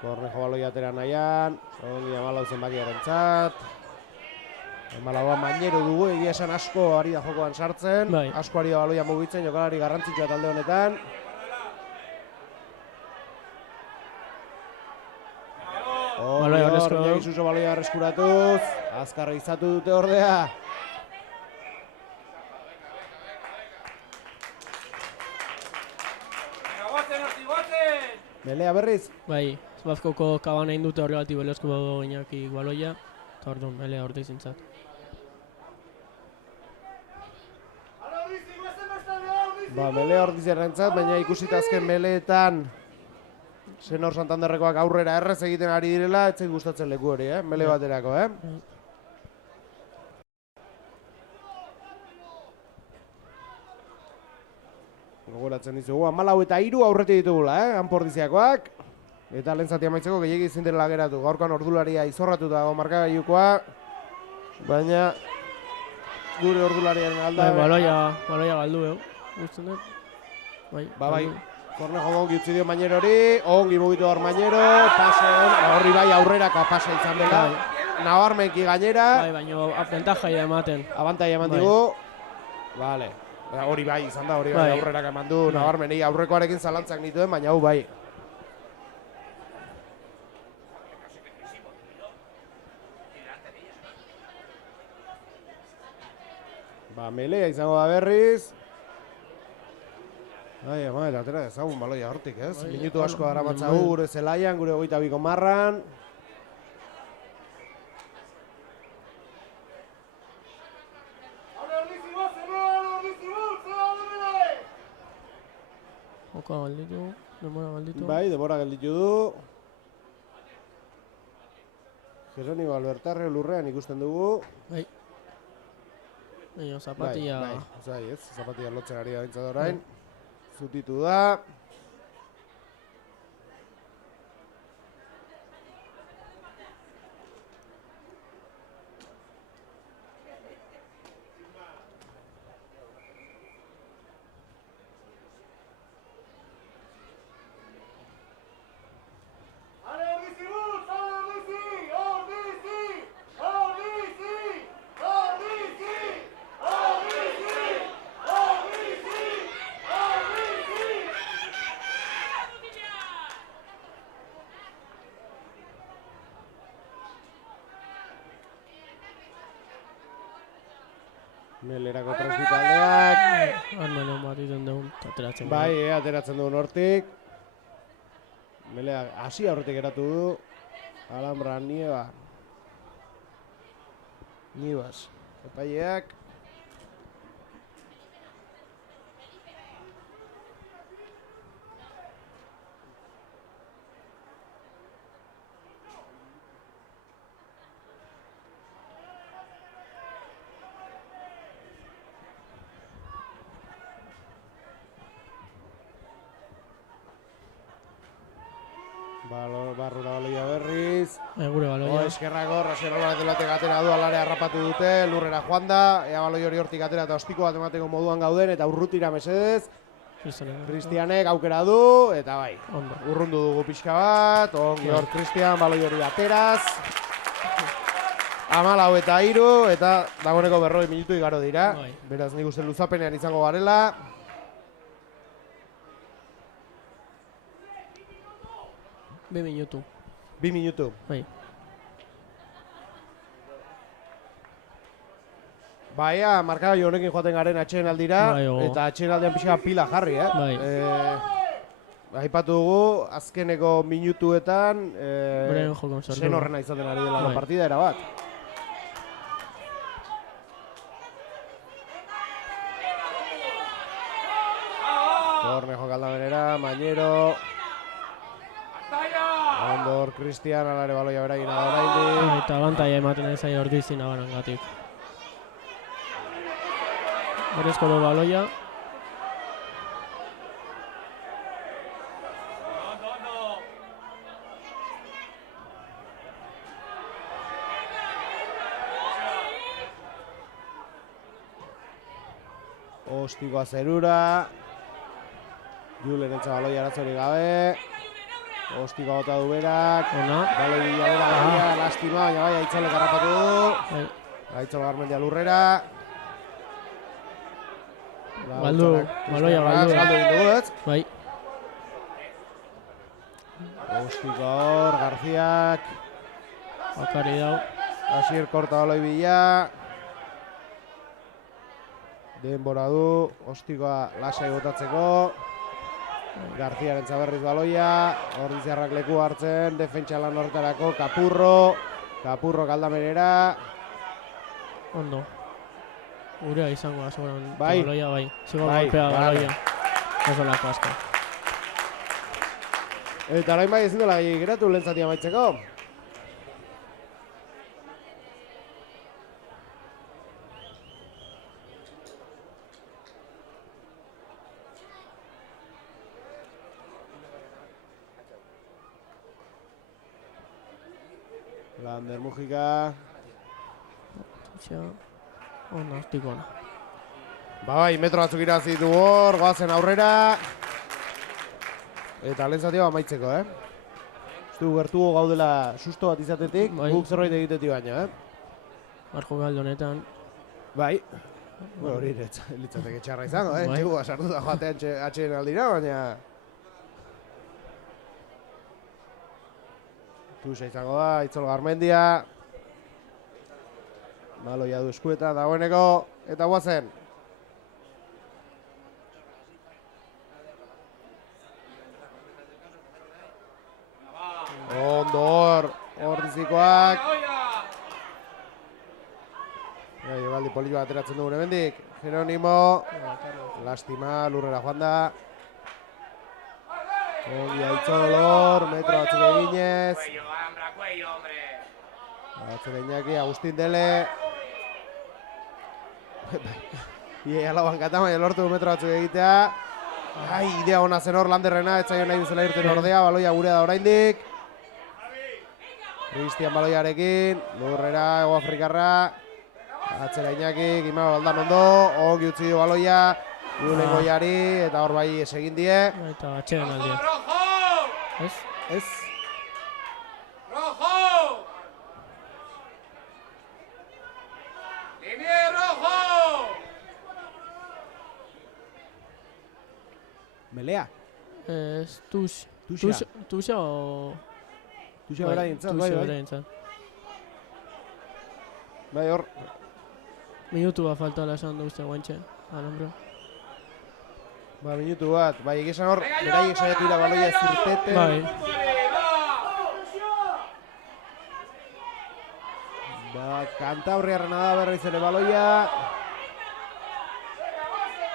Kornejo baloia atera nahian. Ongi amalau zenbakiarentzat. Amalaua mainero dugu, egia esan asko ari da jokoan sartzen. Asko ari da baloia mugitzen, jokalari garrantzitsua talde honetan. Iñaki Suso baloia berreskuratuz. Azkarra izatu dute ordea. Melea berriz? Bai, Bazkoko kabana indute horregatik belezko badu Iñaki baloia. Eta orduan, melea orte izintzat. Melea orte izintzat, baina ikusita azken meleetan Senor Santanderrekoak aurrera errez egiten ari direla, etzait gustatzen leku hori, mele baterako, Gogoratzen dizugu, 14 eta 3 aurretik ditugula, Hanpordiziakoak. Eta lehen zati amaitzeko gehiagik ezin dela geratu. Gaurkoan ordularia izorratuta dago markagailukoa. Baina gure ordulariaren alda. Baloia galdu, guztien dut. Bai. Kornejo ongi utzi dio Mainerori, ongi mugitu hor Mainero, pase horri bai aurreraka pase izan dela. Nabarmenki gainera. Bai, baina ventajaia ematen. Abantaia eman digu. Vale. Hori bai izan da, hori bai aurreraka eman du, nabarmenei aurrekoarekin zalantzak nituen, baina hau bai. Melea izango da berriz. Eta atera ezagun baloia hortik, ez? Minutu asko daramatzagu gure zelaian, gure 22 marran. Oka galditu, demora galditu. Bai, demora galditu du. Jeronimo Albertarre lurrean ikusten dugu. Bai. Baina zapatia... Bai, ez, zapatia lotzen ari da bintzat orain. Zutitu da. Melerako prestu taldeak. Armenen bat iten dugun, ateratzen dugun. Bai, ateratzen dugun hortik. Melea hasi aurretik eratu du. Alhambra Nivas. Epaileak. Barrura baloia berriz. Gure baloia. Eskerrako, Rasier Olaratek atera du, alare harrapatu dute, lurrera joan da, ea baloi hori hortik atera eta ostiko bat emateko moduan gauden, eta urrutira mesedez. Cristianek aukera du, eta bai, urrundu dugu pixka bat, ongi hor Cristian, baloi hori ateraz. 14 eta dagoeneko 40 minutu igaro dira. Beraz, nik uste luzapenean izango garela. Bi minutu. 2 minutu. Bai. Baia, markagailu honekin joaten garen atxeen aldira, eta atxeen aldean pixka pila jarri, Aipatu dugu, azkeneko minutuetan sen horrena izaten ari dela partida erabat. Cornejo kaldabenera, Mañero. Ondor, Cristian, alare baloia beragin adaraindi. Eta abantaia ematen ez zaio Ordizin abanangatik. Berezko du baloia. Ostikoa zerura. Julen etxa baloia aratzori gabe. Ostikoa bota du berak. Baloi bilalera gaia, lastima, baina bai, Aitzolek harrapatu du. Aitzol Garmendia lurrera. Baldu, baloia baldu. Galdu egin dugu, ez? Bai. Ostikoa hor, Garziak. Bakari dau. Asier korta baloi bila. Denbora du, ostikoa lasai botatzeko. Garziaren zaberriz baloia, Ordiziarrak leku hartzen, defentsa lan horretarako, Kapurro kaldamerera. Ondo. Gurea izango aseguran baloia bai. Zigo golpea baloia. Oso lako asko. Eta orain bai ezin dela geratu lehen zatia amaitzeko. Lander Mujika. Onda, ostikona. Bai, metro batzuk irazi du hor, goazen aurrera. Eta lehen zatia amaitzeko, Uste gertu gaudela susto bat izatetik, guk zerbait egitetik baina, Marko galdonetan. Bai. Hori litzateke txarra izango, Txegua sartu da joatean atxeen aldira, baina... Tuxa izango da, Aitzol Garmendia. Baloia du eskuetan dagoeneko, eta guazen. Ondo hor, Ordizikoak. Jogaldi polio ateratzen dugun hemendik. Jeronimo. Lastima, lurrera joan da. Ongi Aitzol hor, metro batzuk eginez. Batzuk Iñaki, Agustin Dele. Ia lauan katamaia lortu metro batzuk egitea. Ai, idea hona zen hor Landerrena, ez zaio nahi bezala irten ordea, baloia gurea da oraindik. Cristian baloiarekin, lurrera, Ego Afrikarra. Atzera Iñaki, Gima baldan ondo, ongi utzi du baloia. Julen Goiari, eta hor bai esegin die. Eta atxean aldia. Ez? Ez. Rojo! Linier rojo! Melea. Ez, Tuxa. Tuxa. Tuxa o... Tuxa bera dintzat, bai, bai. Bai, hor. Minutu bat faltala esan duzten guantxe, alambro. Ba, minutu bat, bai, egizan hor, beraiek saiatu dira baloia zirteten. Bai. Ba, Kantabriarrena da berriz ere baloia.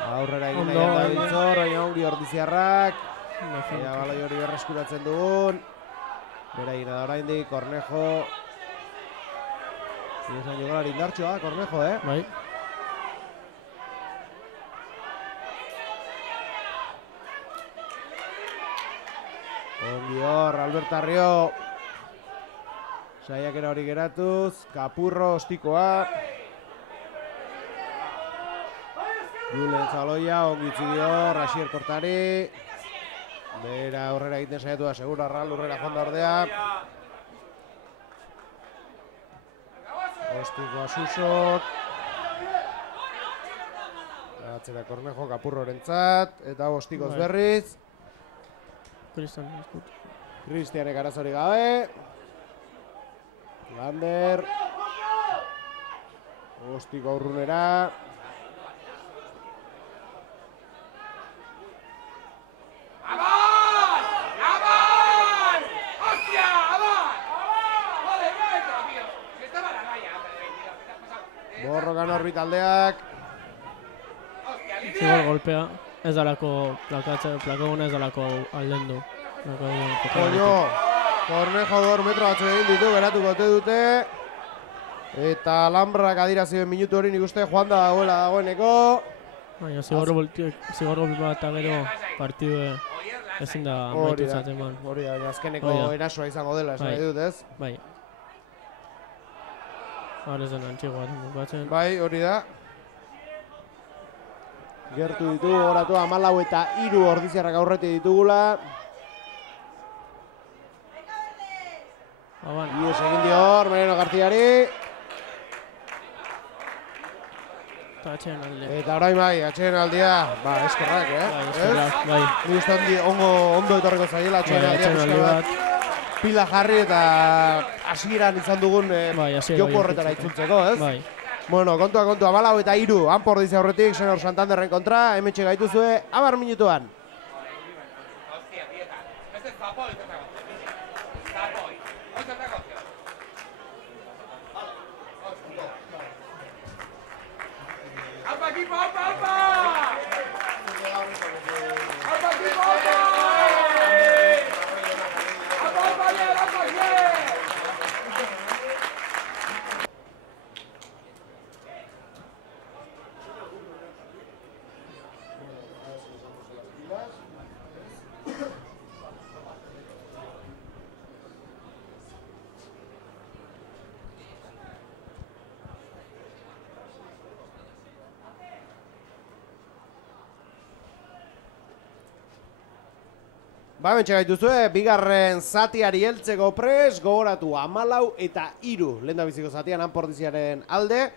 Aurrera egin nahi da Biltzor, baina ongi Ordiziarrak. Ea baloi hori berreskuratzen dugun. Beraiena da oraindik, Cornejo. Zidezan jogalari indartxoa, Cornejo, Bai. Ongi hor, Albertarrio. Saiakera hori geratuz, Kapurro, ostikoa. Julen Zaloia, ongi txiki hor, Asier Kortari. Bera aurrera egiten saiatu da, segura Arral, urrera joan da ordea. Ostikoa Susok. Atzera Kornejo, Kapurrorentzat, eta ostikoz berriz. Kristianek arazori gabe. Lander. Ostiko aurrunera. Borrokan orbitaldeak. Zigor golpea, ez dalako plakaguna ez dalako aldendu. Koño, Kornejo dor metro batzu egin ditu, geratuko ote dute. Eta Alhambrak adirazioen minutu hori nik uste joan da dagoeneko. Baina zigor golpe bat eta gero partidu ezin da maitu zaten man. Hori da, azkeneko erasoa izango dela, esan nahi dut ez? Bai. Hora ez den antxigo bat bukatzen. Bai, hori da. Gertu ditu, horatu 14 eta 3 ordiziarrak aurretik ditugula. Ies egin dio hor, Mariano Garziari. Eta atxeen alde. Eta orain bai, atxeen aldia. Ba, eskerrak, Bai, eskerrak, bai. Ni uste ondo etorriko zaiela atxeen aldia bat. Pila jarri eta hasieran izan dugun joko horretara itzultzeko, ez? Bai. Bueno, kontua, 14 eta 3, Anpor dize aurretik, Senor Santanderren kontra, hementxe gaituzue, 10 minutuan. Ba, bentsa gaituzue, bigarren zatiari heltzeko pres, gogoratu 14 eta 3 lehendabiziko zatian Anpordiziaren alde.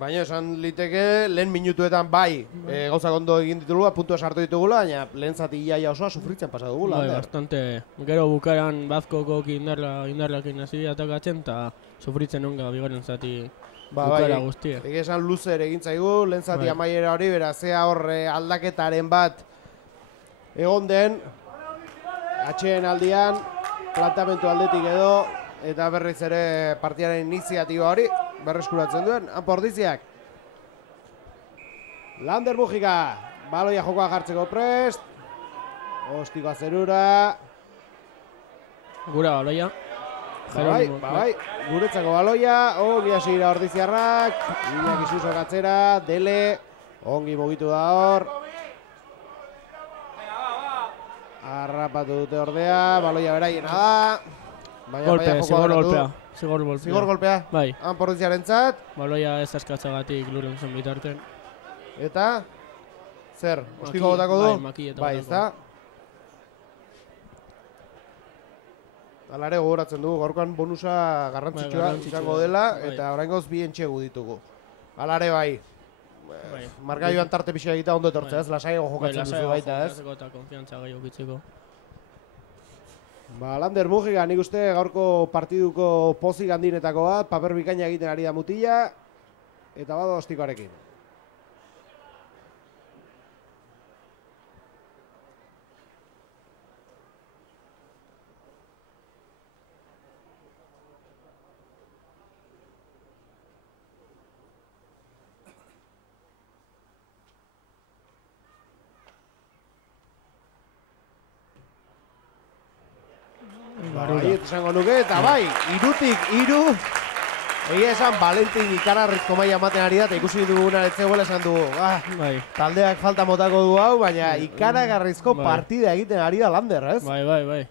Baina esan liteke lehen minutuetan bai, gauzak ondo egin ditugula, puntua sartu ditugula, baina lehen zati iaia osoa sufritzen pasa dugula. Bai, bastante. Gero bukaran Bazkoko indarlakin hasi atakatzen eta sufritzen onga bigarren zati bukara guztia. Ege esan luzer egin zaigu, lehen zati amaiera hori, berazea hor aldaketaren bat egon den. Atxeen aldian, plantamentu aldetik edo, eta berriz ere partiaren iniziatiba hori, berreskuratzen duen, Anpordiziak. Lander Mujika, baloia jokoa jartzeko prest. Ostikoa zerura. Gura baloia. Bai, guretzako baloia, ongi hasira Ordiziarrak, Iñaki Susok atzera, Dele, ongi mugitu da hor. Arrapatu dute ordea, baloia beraiena da. Golpe, zigor golpea. Zigor golpea? Bai. Anpordiziaren zat. Baloia ez askatzagatik luren zen bitarten. Eta? Zer, ostiko botako du? Bai, makieta bai, ezta? Alare gogoratzen dugu, gaurkoan bonusa garrantzitsua izango dela, eta oraingoz bi entxegu ditugu. Alare bai. Margaioan tarte pixea egitea ondo etortzea, ez? Lasaiago jokatzen duzu baita, ez? Eta konfiantza gai okitzeko. Ba, Lander Mujika, nik uste gaurko partiduko pozik handinetako bat, paper bikaina egiten ari da mutila, eta bado ostikoarekin. Baiet esango nuke, eta bai, 3-3, egia esan Valentin ikararrizko maila ematen ari da, eta ikusi duguna etzegoela esan dugu. Taldeak falta motako du hau, baina ikaragarrizko partida egiten ari da Lander, ez? Bai.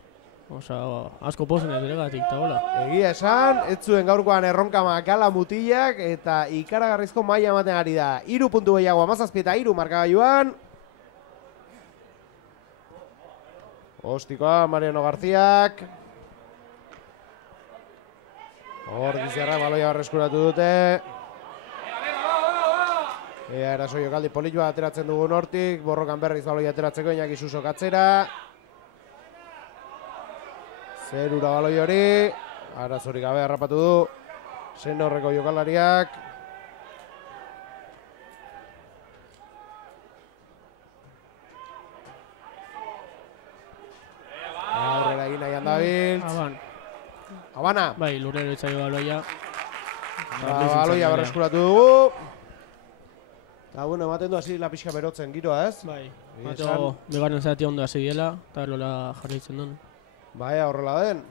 asko pozen ez diregatik, eta hola. Egia esan, ez zuen gaurkoan erronka makala mutilak eta ikaragarrizko maila ematen ari da. 3 puntu gehiago 17 eta 3 markagailuan. Ostikoa, Mariano Garziak. Ordizarra baloia berreskuratu dute. Ea eraso jokaldi polit bat ateratzen dugun hortik, borrokan berriz baloia ateratzeko Iñaki Susok atzera. Zerura baloi hori, arazorik gabe harrapatu du Senorreko jokalariak. Aurrera egin nahian dabiltz. Habana. Bai, lurrero itzaio baloia. Baloia berreskuratu dugu. Eta bueno, ematen du hasi la pixka berotzen giroa, ez? Bai, Mateo bigarren zati ondo hasi diela, eta lola jarraitzen duen. Bai, horrela den.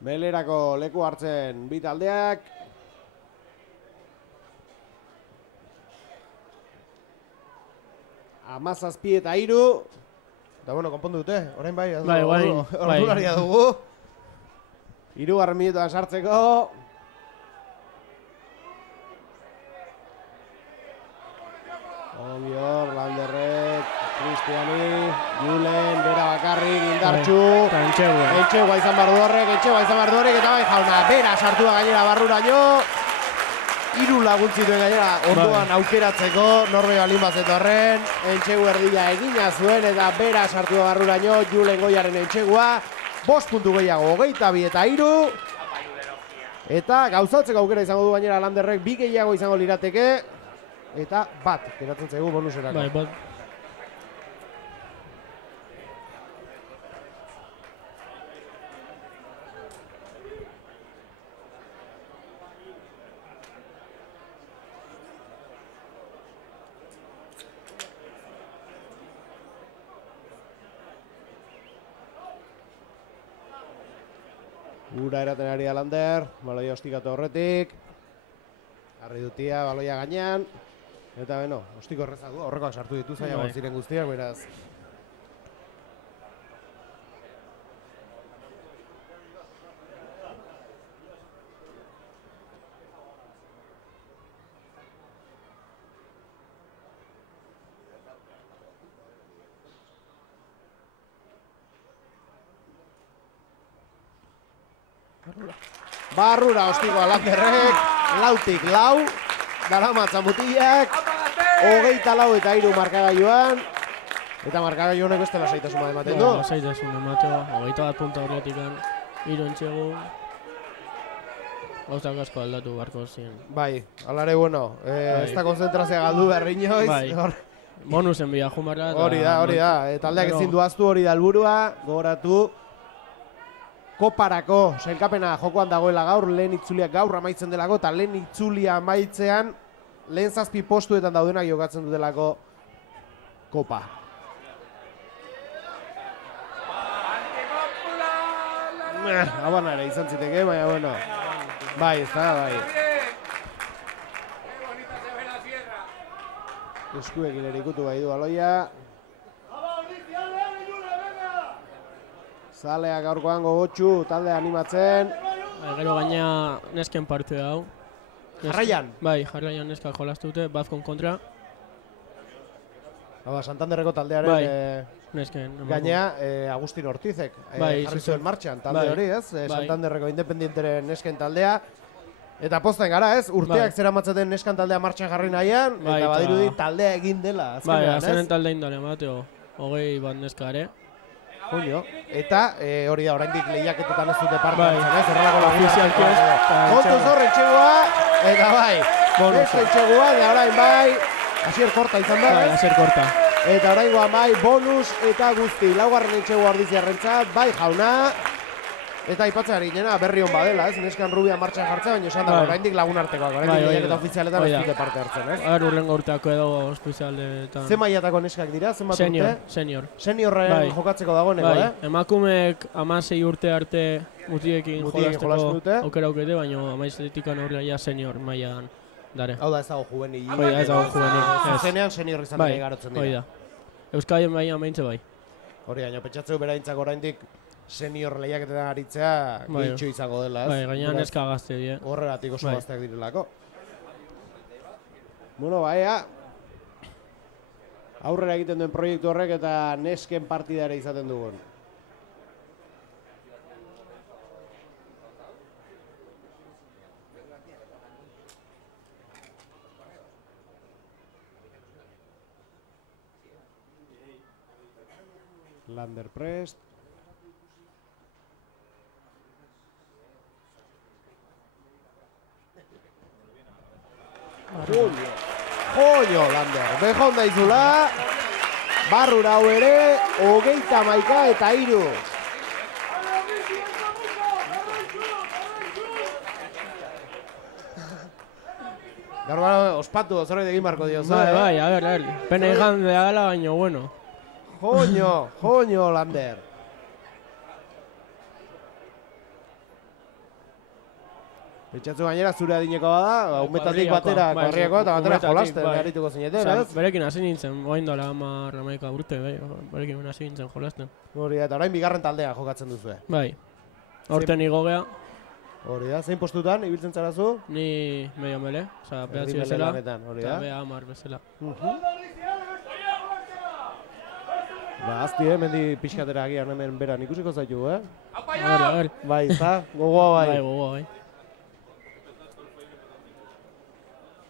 Belerako leku hartzen bi taldeak. Amazazpi eta 3. Eta bueno, konpondu dute, orain bai. Ordularia dugu. 3. minutuan sartzeko. Obior, Landerrek, Cristiani, Julen, bera bakarrik, indartxu. Entxegua izan bardu horrek, eta bai jauna, bera sartu da gainera barruraino. 3 laguntzituen gainera ondoan aukeratzeko, norbait balin bazeto horren. Entxegu erdila egina zuen eta bera sartu da barruraino, Julen Goiaren entxegua. 5 puntu gehiago, 22 eta 3. Eta gauzatzeko aukera izango du gainera Landerrek, 2 gehiago izango lirateke. Eta bat, geratzen zaigu bonuserako. Bai, bat. Ura eraten ari da Lander, baloia ostikatu horretik. Harri dutia, baloia gainean. Eta beno, ostiko errezak du, horrekoak sartu ditu zaiago ziren guztiak, beraz. Barrura ostikoa Landerrek, 4-lau. Daramatza mutilak, 24 eta 3 markagailuan. Eta markagailu honek beste lasaitasuna ematen du. Lasaitasuna emateo, 21 punta horretik 3 entxegu. Gauzak asko aldatu barko ziren. Bai, alare bueno, ez da konzentrazia galdu behar inoiz. Bai, bonusen bila jumarra. Hori da, taldeak ezin duaztu hori da helburua, gogoratu. Koparako sailkapena jokoan dagoela gaur, lehen itzuliak gaur amaitzen delako, eta lehen itzulia amaitzean lehen 7 postuetan daudenak jokatzen dutelako kopa. Habana ere izan ziteke, baina bueno. Bai, ez da, bai. Eskuekin ere ikutu bai du baloia. Zaleak gaurkoan gogotxu, talde animatzen. Gero gaina nesken partida hau. Jarraian? Bai, jarraian neskak jolastute, Bazkon kontra. Santanderreko taldearen nesken. Gainea, Agustin Ortizek jarri zuen martxan talde hori, ez? Santanderreko independienteren nesken taldea. Eta pozten gara, ez? Urteak zera matzaten neskan taldea martxan jarri nahian, eta badirudi taldea egin dela. Bai, azenen taldea indale, Mateo. 20 bat neskare. Junio. Eta hori da, oraindik lehiaketetan ez dute parte hartzen, ez? Horrelako ofizialki ez. Kontuz hor entxegua, eta bai. Beste entxegua, eta orain bai. Asier korta izan da, ez? Asier korta. Eta oraingoan bai, bonus eta guzti. Laugarren entxegua ordiziarrentzat, bai jauna. Eta aipatzeari nena berri hon badela, ez? Neskan Rubia martxan jartzea, baina esan dago, oraindik lagun artekoak. Oraindik lehiaketa ofizialetan ez dute parte hartzen, ez? Urrengo urteako edo ofizialetan. Ze mailatako neskak dira? Zenbat urte? Senior. Seniorren jokatzeko dagoeneko, eh? Emakumeek 16 urte arte mutiekin jolasteko aukera aukete, baina 16-tikan horrela ja senior mailan dare. Hau da ez dago juvenil. Hoi da ez dago juvenil. Zenean senior izan dira garotzen dira. Hoi da. Euskadien bai amaintze bai. Hori gaino, pentsatzeu beraintzak oraindik senior lehiaketetan aritzea gehitxo izango dela, ez? Bai, gainean neska gazte die. Horregatik oso Bai. gazteak direlako. Bueno, baia, aurrera egiten duen proiektu horrek eta nesken partida ere izaten dugun. Lander Prest. Joño, Lander. Bejon daizula. Barrura hau ere, 31-3. Gaur ospatu, zerbait egin barko diozu, Bai, a ver. Pena igan de gala, baino bueno. Joño, Lander. Pentsatzu gainera zure adineko bada, umetatik batera korriako eta batera jolasten garrituko zineten, ez? Berekin hasi nintzen, oain dola 10 urte, bai, berekin hasi nintzen jolasten. Hori da, eta orain bigarren taldea jokatzen duzue. Bai, aurten igo gea, Hori da, zein postutan ibiltzen zarazu? ni medio mele, oza, behatzi Erdibele bezala, lanetan, hori eta da. bea 10 bezala. Ba, azti, mendi pixkatera agian hemen beran ikusiko zaitu, A ver. Bai, za, gogoa bai. Bai, gogoa, bai.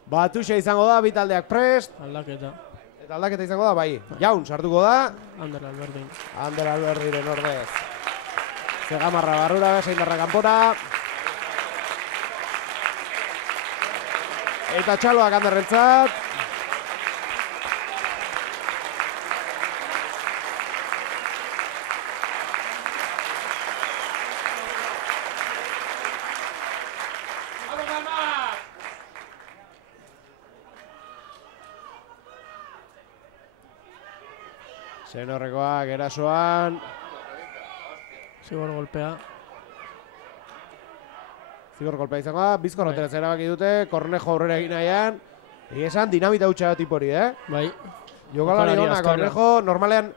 Ba, tuxa izango da, bi taldeak prest, Aldaketa. eta aldaketa izango da, bai. Jaun, sartuko da, Ander Albertin. Ander Alberdiren ordez. Zegamarra barrura, Seindarra kanpora. Eta txaloak Anderrentzat. Senorrekoak erasoan. Zigor golpea. Zigor golpea izango da, bizkor ateratzen erabaki dute, Cornejo aurrera egin nahian. Egia esan, dinamita hutsa bat tipori, Bai. Jokalari Jokalari ona, azkarra. Cornejo, normalean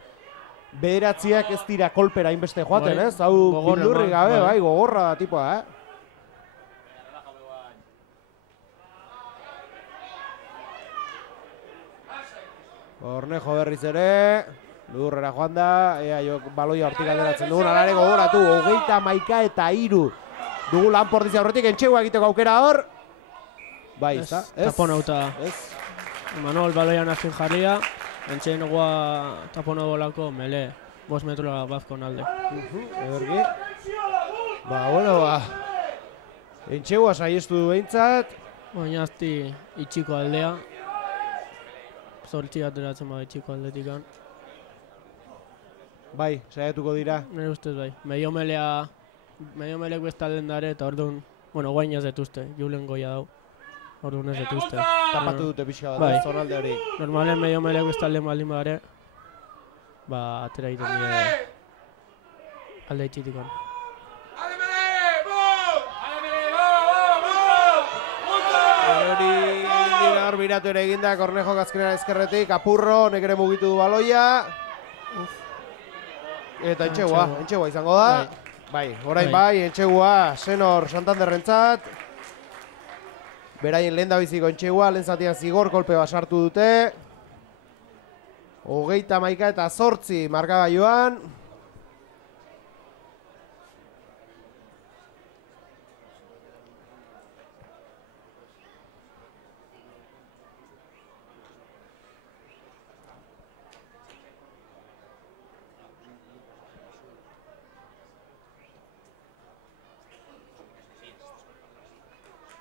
bederatziak ez dira kolpera inbeste joaten, Bai, ez? Hau gogorra bildurri eman, gabe, bai. bai, gogorra da tipoa, Cornejo berriz ere, lurrera joan da, ea baloia hortik alderatzen dugun, alare gogoratu, 31-3 dugu Lanportizia horretik, entxegua egiteko aukera hor. Bai, Ez, ez? tapon hauta. Ez? Manol baloian azin jarria, entxein goa tapon hau bolako mele, 5 metroa bazkon alde. Ederki. Ba, bueno, ba. Entxegua saiestu du behintzat. Baina azti itxiko aldea. Zortzi ateratzen bada itxiko aldetikan. Bai, saiatuko dira. Nire ustez bai. Medio melek besta alden dare eta orduan, bueno, guain ez detuzte, julen goia dau. Orduan ez detuzte. Tapatu dute pixka bat, Bai. zonalde hori. Normalen medio melek besta alden baldin badare, ba, atera egiten dire alde itxitikon. Hori gaur biratu ere eginda, Cornejo azkenera ezkerretik, Apurro, honek ere mugitu du baloia. Eta entxegua izango da. Bai, orain bai, entxegua, Senor Santanderrentzat. Beraien lehen dabiziko entxegua, lehen zatian zigor kolpe basartu dute. 31-8 markagailuan.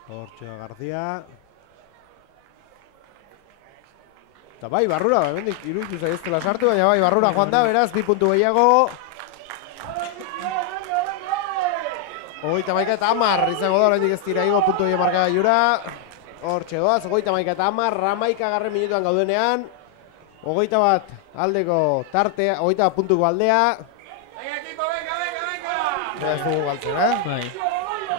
Hortxoa García. Eta bai, barrura, hemendik iruditu zaiztela sartu, baina bai, barrura joan da, beraz, 2 puntu gehiago. 31-10 izango da, oraindik ez dira igo puntu gehiago markagailura. Hortxe doaz, 31-10, 11 minutuan gaudenean. 21 aldeko tartea, 21 puntuko aldea. Eta ez dugu galtzen, Bai,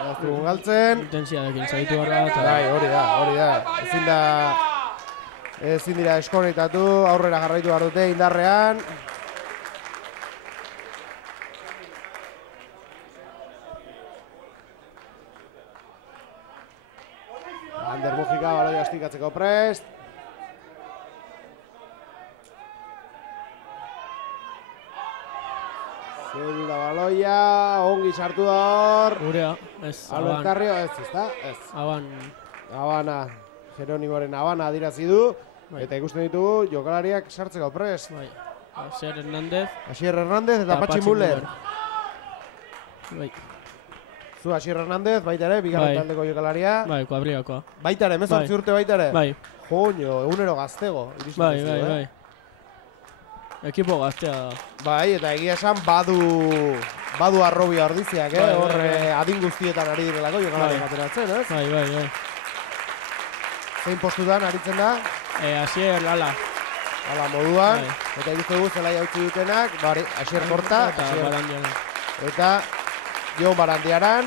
Ez dugu galtzen. intensiadekin zaitu barra eta Bai, hori da. Ezin da ezin dira eskonektatu, aurrera jarraitu behar dute indarrean. Ander Mujika baloia ostikatzeko prest. Zerura baloia, ongi sartu da hor. Gurea, ez, Albert Aban. Carrio, ez, ezta? Ez. Aban, Habana, Jeronimoren Habana adirazi du. Bai. Eta ikusten ditugu jokalariak sartzeko prest. bai. Asier Hernández. Asier Hernández eta Patxi Muller. Bai, Zu Asier Hernández, baita ere, bigarren Bai. taldeko jokalaria. bai, kuadrigakoa. Baita ere, 18 Bai. urte baita ere. Bai, Joño, egunero gaztego. iristen bai, zaizu, bai, eh? bai. Ekipo gaztea da. Bai, eta egia esan badu arrobia ordiziak, Bai, bai, hor bai. adin guztietan ari direlako jokalariak Bai. ateratzen, ez? Bai, bai, bai. Zein postutan aritzen da? Asier Lala. Hala moduan, Bai. eta ikusten dugu zelai hautsi dutenak, bari, Asier Korta, Eta Asier- Barandiaran. eta Jon Barandiaran,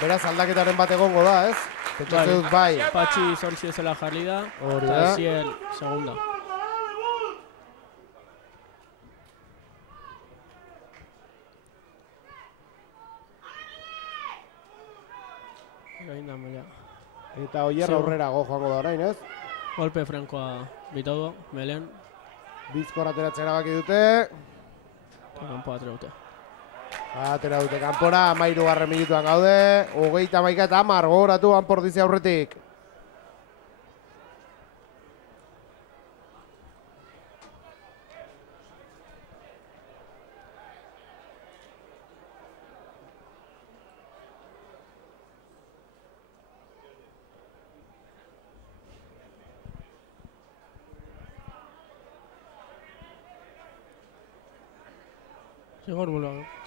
beraz aldaketaren bat egongo da, ez? Pentsatzen dut bai. Patxi zortzi ezela jarri da. Hori Eta da. Asier segunda. Gain da maila. Eta Oier Zeu. aurrerago joango da orain, ez? Golpe frankoa bitodo, Melen. Bizkor ateratzen erabaki dute. Eta kanpo atreute. Atera dute kanpora, 13. minutuan gaude. 31 eta 10 gogoratu Anpordizi aurretik.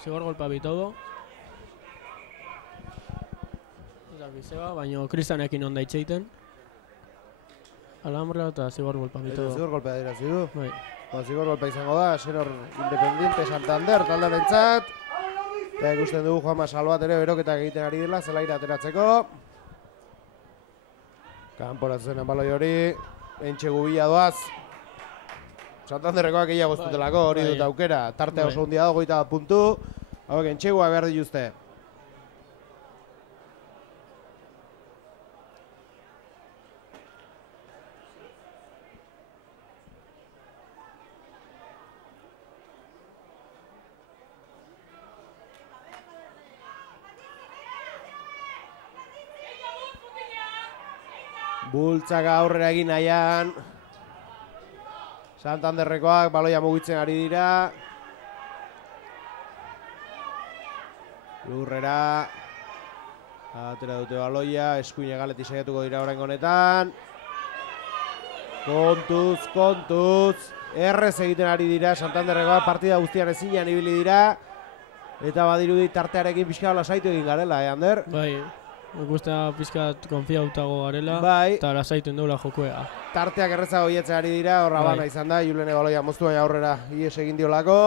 Zigor golpa bitodo. Eta bizeba, baina Kristanekin onda itxeiten. Alhambra eta zigor golpa Eta bitodo. zigor golpea dirazi du. Bai. Zigor golpea izango da, Senor Independiente Santander taldearentzat. Eta ikusten dugu Juanma Salbat ere beroketak egiten ari dela, zelaira ateratzeko. Kanporatzen baloi hori, entxegu bila doaz. Santanderrekoak gehiago ez Bai, dutelako, hori bai. dut aukera. Tartea Bai. oso hundia dago, 21 puntu. Hauek entxegua behar dituzte. Bultzaka aurrera egin nahian. Santanderrekoak baloia mugitzen ari dira. Lurrera. Atera dute baloia, eskuin egaleti saiatuko dira oraingo honetan. Kontuz, kontuz. Errez egiten ari dira, Santanderrekoak partida guztian ezinean ibili dira. Eta badirudi tartearekin pixka lasaitu egin garela, Ander? Bai, ikusten pizkat konfiautago garela. Bai. Eta lasaiten duela jokoea. Tarteak errezago hietzen ari dira, horra Bai. bana izan da, Julene baloia moztu baina aurrera ies egin diolako.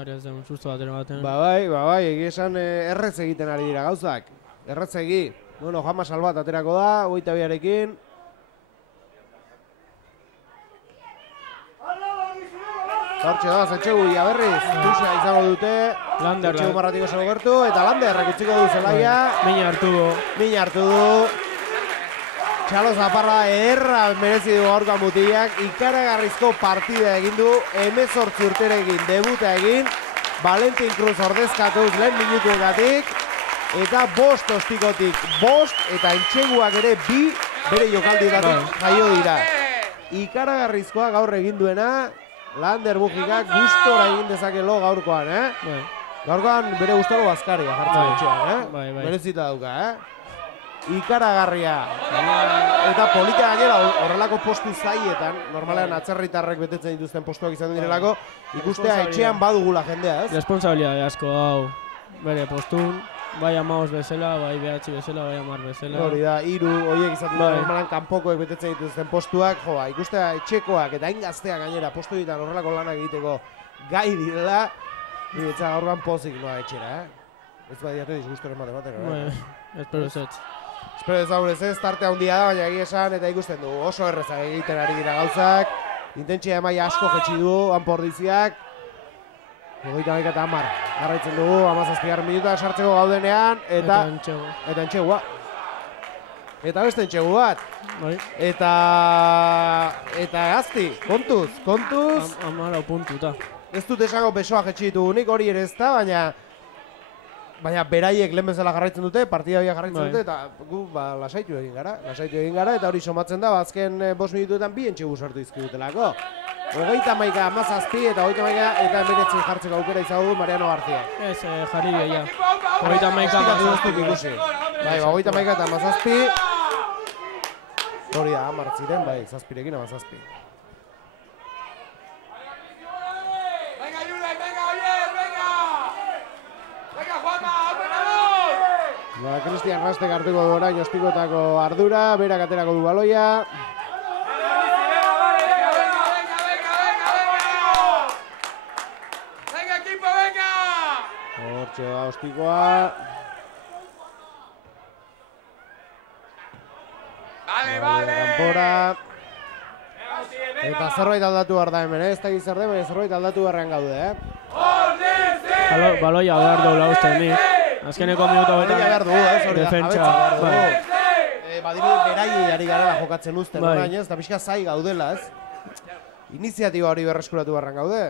Ari ez den susto batera baten. Bai, egia esan errez egiten ari dira gauzak. Errez egi. Bueno, Juanma Salbat aterako da, 22arekin. Hortxe da, Zetxegu ia berriz, tuxa izango dute. Lander, Zetxegu marratiko zelo gertu, eta Landerrek utziko du zelaia. Mina hartu du. Min hartu du. Txalo Zaparra ederra merezi du gaurkoa mutilak. Ikaragarrizko partida egin du, 18 urterekin debuta egin. Valentin Cruz ordezkatuz lehen minutuetatik. Eta 5 ostikotik 5 eta entxeguak ere 2 bere jokaldietatik jaio dira. Ikaragarrizkoa gaur egin duena, Lander Mujikak gustora egin dezakelo gaurkoan, Bai. Gaurkoan bere gustoko bazkaria jartzen Bai. etxean, Bai. Merezita dauka, Ikaragarria. Eta polita gainera horrelako postu zaietan, normalean atzerritarrek betetzen dituzten postuak izan direlako, ikustea etxean badugula jendea, ez? Responsabilidade asko hau. Bere postun, bai amaos bezala, bai behatzi bezala, bai amar bezala. Hori da, 3 horiek izaten da, Bai. normalan kanpokoek betetzen dituzten postuak, ikustea etxekoak eta hain gazteak gainera postu ditan horrelako lanak egiteko gai direla, Ni etza gaurban pozik noa etxera, Ez badiate disgustoren bat bai. Espero ez. Espero ezagunez ez, tarte handia da, baina egia esan, eta ikusten du, oso erreza egiten ari dira gauzak. Intentsia emaia asko jetxi du, Anpordiziak. 21 eta 10, garraitzen dugu, 17 minutak sartzeko gaudenean, eta entxegua. Eta beste entxegu bat. Bai. Eta Azti, kontuz. 14 puntuta. Ez dut esango besoa jetxi ditugunik, hori ere ez da, baina beraiek lehen bezala jarraitzen dute, partida biak jarraitzen dute, eta gu lasaitu egin gara, eta hori somatzen da, azken 5 minutuetan bi entxegu sortu izkidutelako. 31, 17 eta 31 eta 19 jartzeko aukera izagu Mariano García. Ez, jarri ja. 31 ikusi. Bai, 31 eta 17. Hori da, 10 ziren, bai, 7rekin 17. Cristian Rastek hartuko du orain Ospikoetako ardura, berak aterako du baloia. Hortxe da Ospikoa. Kanpora. Eta zerbait aldatu behar da hemen, ez da gizar den, baina zerbait aldatu beharrean gaude, Baloia behar dugu uste nik. Azkeneko minuto betan defentsa. Badiru beraiei ari garela jokatzen uzten, baina ez, eta pixka zai gaudela, ez? Iniziatiba hori berreskuratu beharrean gaude.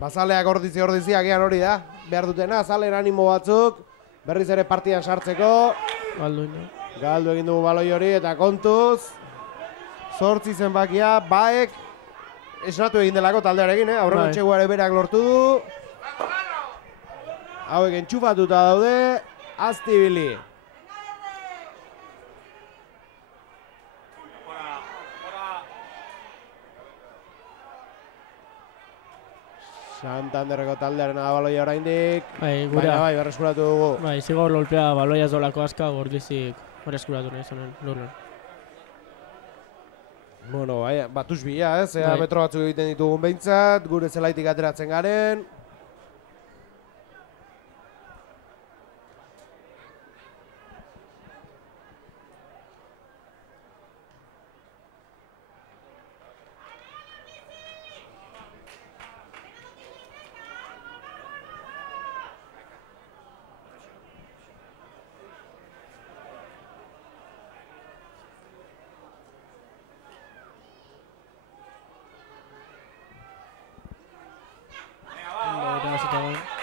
Bazaleak ordiziak ean hori da, behar dutena, zalen animo batzuk, berriz ere partidan sartzeko. Galdu egin dugu baloi hori eta kontuz. 8 zenbakia, Baek esnatu egin delako taldearekin, aurreko txeguare berak lortu du. Hauek entxufatuta daude, Aztibili. Santanderreko taldearen baloia oraindik. Baina bai, berreskuratu dugu. Bai, zigor lolpea baloia ez dolako aska, gordizik berreskuratu nahi zonen, lurren. Bueno, bai, batuz bila, ea metro batzuk egiten ditugun behintzat, gure zelaitik ateratzen garen.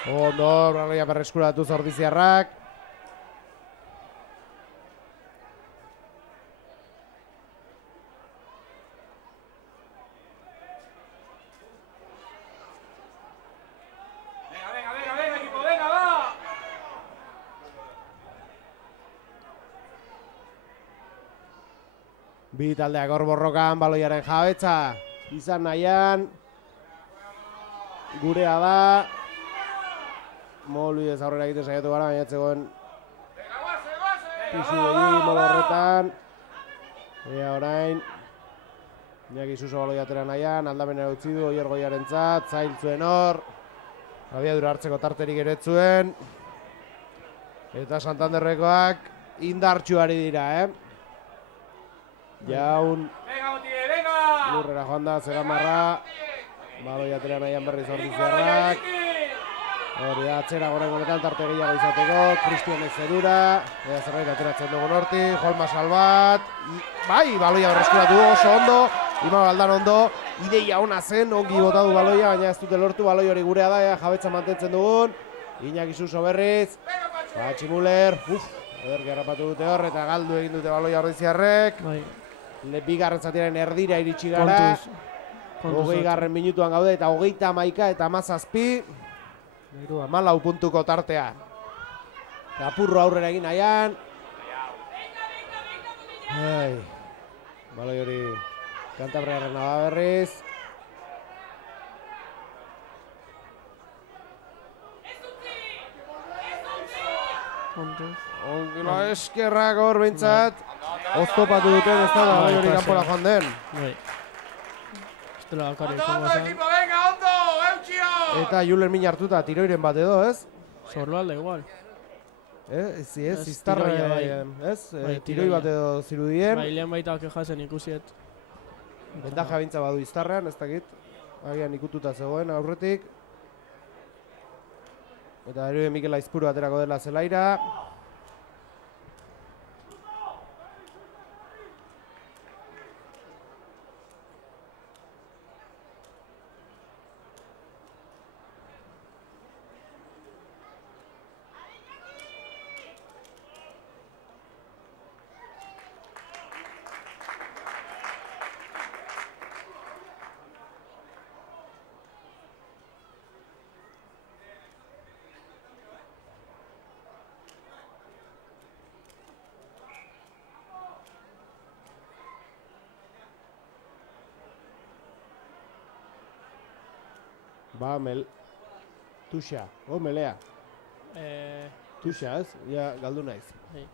Ondo, baloia berreskuratu Ordiziarrak. Venga, equipo, venga, va. Bi taldeak hor borrokan, baloiaren jabetza izan nahian. Gurea da. Molbidez aurrera egiten saiatu gara, baina etzegoen pisu egin mola horretan. Ea orain Iñaki Suso baloia atera nahian, aldamenera utzi du Oier Goiarentzat, zailtzuen hor. Abiadura hartzeko tarterik ere zuen. Eta Santanderrekoak indartxu ari dira, Jaun lurrera joan da, Zegamarra. Baloia atera nahian berriz Ordiziarrak. Hori da, atzera gorengo honetan tarte gehiago izateko, Cristian Ezerura, ea zerbait ateratzen dugun horti, Juanma Salbat, bai, baloia berreskuratu oso ondo, Ima Baldan ondo, ideia ona zen, ongi botatu baloia, baina ez dute lortu, baloi hori gurea da, ea jabetza mantentzen dugun, Iñaki Suso berriz, Patxi Muller, eder garrapatu dute hor, eta galdu egin dute baloia Ordiziarrek, bigarren zatiaren erdira iritsi gara, 20. minutuan gaude, eta 31 eta 17, 14 puntuko tartea. Apurro aurrera egin nahian. Baloi hori Kantabriarren da berriz. Ongila eskerrak hor behintzat. Oztopatu duten ez da baloi hori kanpora joan den. Todo el equipo, venga, Ondo, Eutxio. Eta Julen min hartuta tiroiren bat edo, ez? Zorloalda igual. Ez, Ez, iztarra, tiroia bai. ez? Bai, Tiroi bat edo zirudien. Bai, lehen baita kejazen ikusiet. Bentaja bintza badu iztarrean, ez dakit. Agian ikututa zegoen aurretik. Eta ere Mikel Aizpuru aterako dela zelaira. Ba, Tuxa, melea. Tuxa, ez? Ja, galdu naiz. Bai.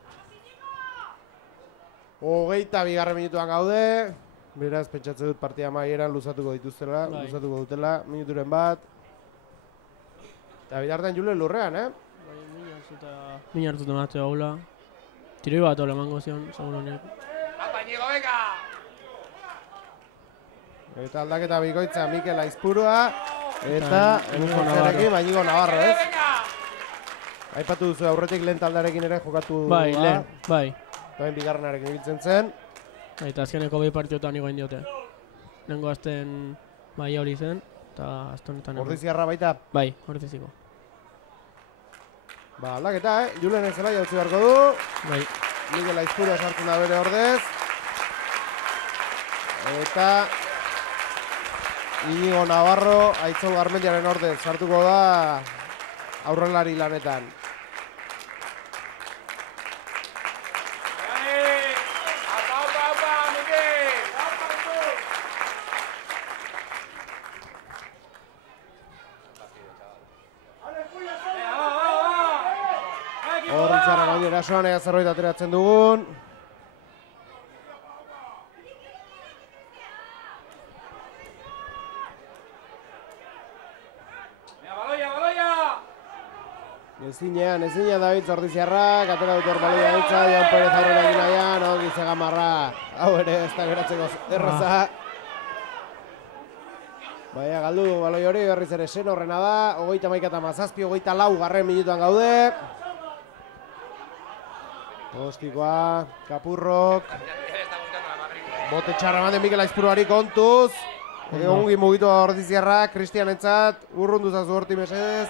22. minutuan gaude. Beraz, pentsatzen dut partida amaieran luzatuko dituztela, Bai. luzatuko dutela, minuturen bat. Eta bitartean Julen lurrean, Bai, min hartuta matzea haula. Tiroi bat hola emango zion, segun honek. ¡Apa, Ñigo, venga! Eta aldaketa bikoitza Mikel Aizpurua. Eta Iñigo emuzkontzerekin, Iñigo Navarro, ez? ¡Venga! Aipatu duzu aurretik lehen taldearekin ere jokatu Bai, da. lehen, bai. Eta bain bigarrenarekin ibiltzen zen. Eta azkeneko behi partiotan igoen diote. Nengo azten bai hori zen, eta azte honetan egon. Ordiziarra baita. Bai, ordiziko. Ba, aldaketa, Julen ez zela jautzi beharko du. Bai, Mikel Aizpurua sartzen da bere ordez. Eta Iñigo Navarro Aitzol Garmendiaren ordez sartuko da aurrelari lanetan. ¡Dale! ¡Apa, Miguel! ¡Apa, tú! Venga, va! Horritzara gaudi erasoan ea zerbait ateratzen dugun. ¡Venga, Baloia! Ezinean David Ordiziarrak, atera dut hor baloia ditza, Jon Perez aurrera egin nahian, Ogize Gamarra. Hau ere, ez da geratzeko erraza. Baina galdu du baloi hori, berriz ere sen horrena da, 31-17, 24 minutuan gaude. Ostikoa, Kapurrok. Bote txarra manden Mikel Aizpuruari kontuz. Ongi mugitu Ordiziarrak, Kristianentzat, urrundu zazu horti mesedez.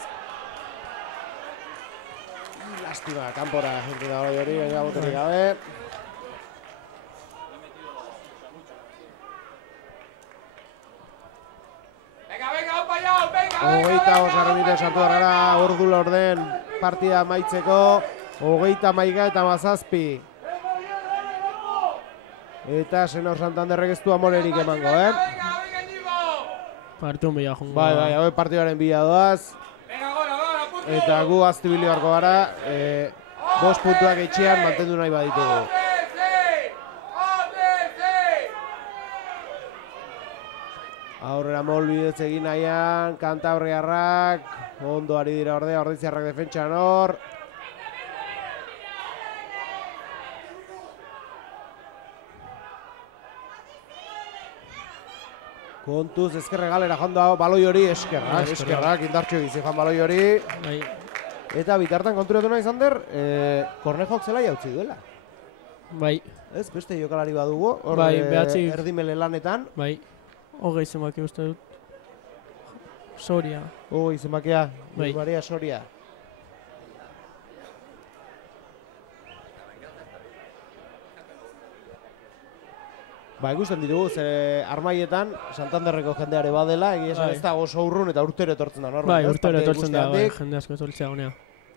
Lastima, kanpora jentu da baloi hori, baina boterik gabe. ¡Venga, opa, ya! ¡Venga, Hogeita bosgarren minutu sartu gara ordu laurden partida amaitzeko. 31-17. Eta Senor Santanderrek ez du amorerik emango, ¡Venga, Ñigo! partiun bila jongo. Bai, hau partidaren bila doaz. ¡Venga, gora, punto! Eta gu aztibili beharko gara, 5 puntuak etxean mantendu nahi baditugu. Aurrera molbidez egin nahian, Kantabriarrak, ondo ari dira ordea, Ordiziarrak defentsan hor. Kontuz, ezkerre galera joan da baloi hori, eskerrak, indartxo egizi joan baloi hori. Bai, Eta bitartan konturatu nahi Zander, Kornejok zela jautzi duela. bai, Ez, beste jokalari badugu, hor Bai, behatzi- erdimele lanetan. bai. Hogei zenbaki uste dut. Soria. Izenbakia, Bai. Maria Soria. Ba, ikusten ditugu, ze armaietan Santanderreko jendeare badela, egia esan Bai. ez da oso urrun eta urtero etortzen da, Bai, ez? urtero Partida etortzen da, bai, ikusteagatik. jende asko etortzea honea.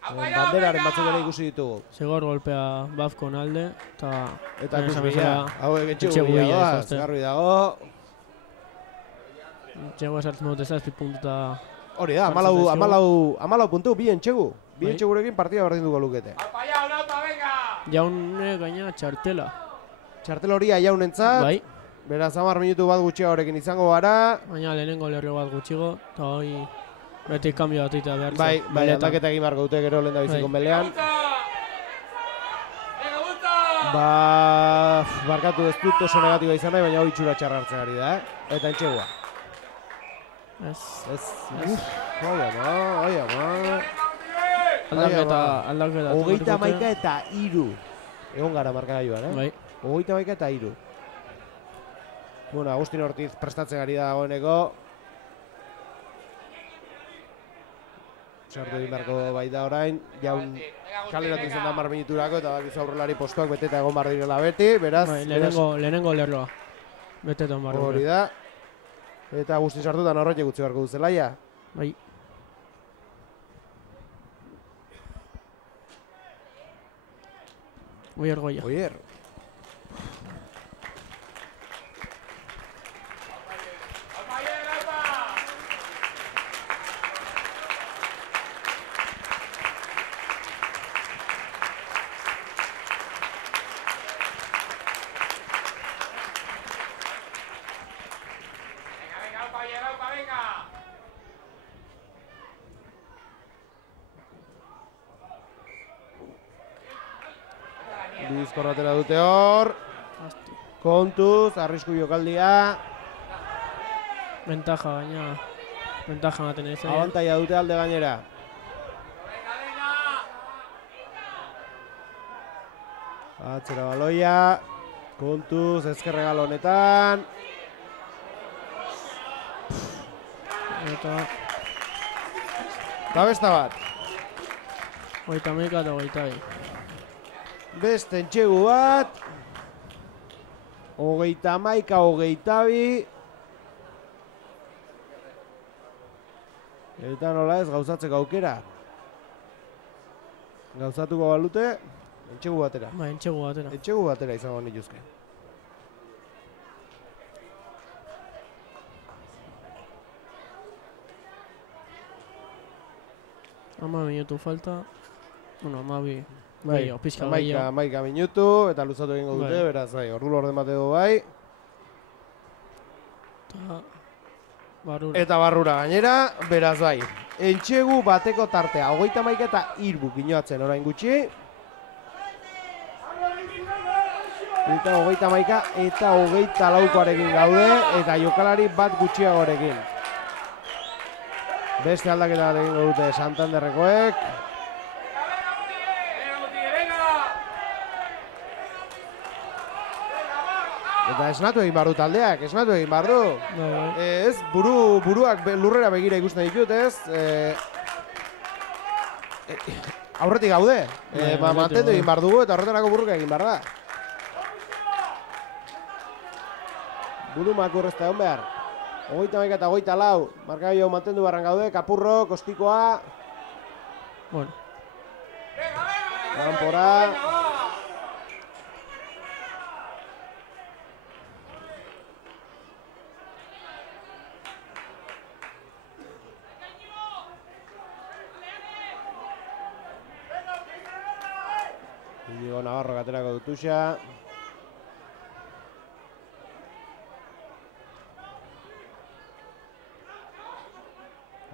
Banderaren batzuk ere ikusi ditugu. Zigor golpea Bafkon alde, eta... Eta esan kusbila, bezala, hauek etxe etxe gubila gubila doaz, izazte. garbi dago. Txegoa sartzen dute 7 puntuta... Hori da, Sartzen zaizkigu. 14 puntu, bi entxegu. Bi Bai. entxegurekin partida berdinduko lukete. ¡Opa, ya, venga! Jaune gaina txartela. Txartel hori aiaunentzat, Bai, beraz 10 minutu bat gutxi horrekin izango gara. baina lehenengo lerro bat gutxigo, eta hoi beti kambio bat egitea behar. Bai, aldaketa egin beharko dute gero lehen da biziko Bai. melean. Venga, bulta! Barkatu ez dut oso negatiba izan nahi, baina hau itxura txarra hartzen ari da, Eta entxegua. Ez. Oi ama. Aldaketa. Hogeita maika eta iru. Egon gara markagailuan, Bai. Hogeita maika eta iru. Bueno, Agustin Ortiz prestatzen ari da dagoeneko. Sartu egin beharko bai da orain. Jaun kaleratu izan da 10 minuturako eta bakizu aurrelari postuak beteta egon behar direla beti, beraz. Bai, lehenengo lerroa. Beteta on barru. Hori da. Eta Agustin sartutan horretik gutxi beharko du zelaia. Bai. Oier goia. Oier. Bizkorratera dute hor. Kontuz, arrisku jokaldia. Ventaja, baina. Ventaja ematen ez. Abantaia dute alde gainera. Atzera baloia. Kontuz, ezkerregal honetan. Eta Besta bat. 31 eta 22. Beste entxegu bat. 31, 22. Eta nola ez gauzatzeko aukera. Gauzatuko balute, entxegu batera. Bai, entxegu batera. Entxegu batera izango nituzke. Ama minutu falta. Bueno, amabi. Bai, pixka amaika minutu eta luzatu egingo dute, Bai. beraz, bai, ordu orden bate du bai. Barrura. Eta barrura gainera, beraz bai. Entxegu bateko tartea, 31 eta 3 ginoatzen orain gutxi. Eta 31 eta 24arekin gaude, eta jokalari bat gutxiagorekin. Beste aldaketa bat egingo dute Santanderrekoek. Eta esnatu egin behar du taldeak, esnatu egin behar du. Bai. Ez, buruak lurrera begira ikusten ditut, ez? Aurretik gaude. Mantendu egin behar dugu eta horretarako burruka egin behar da. Buru makurrezta egon behar. 31 eta 24, markagailu mantendu barran gaude, Kapurro, Kostikoa. Bueno. Kanpora. Inigo Navarro aterako dutuxa.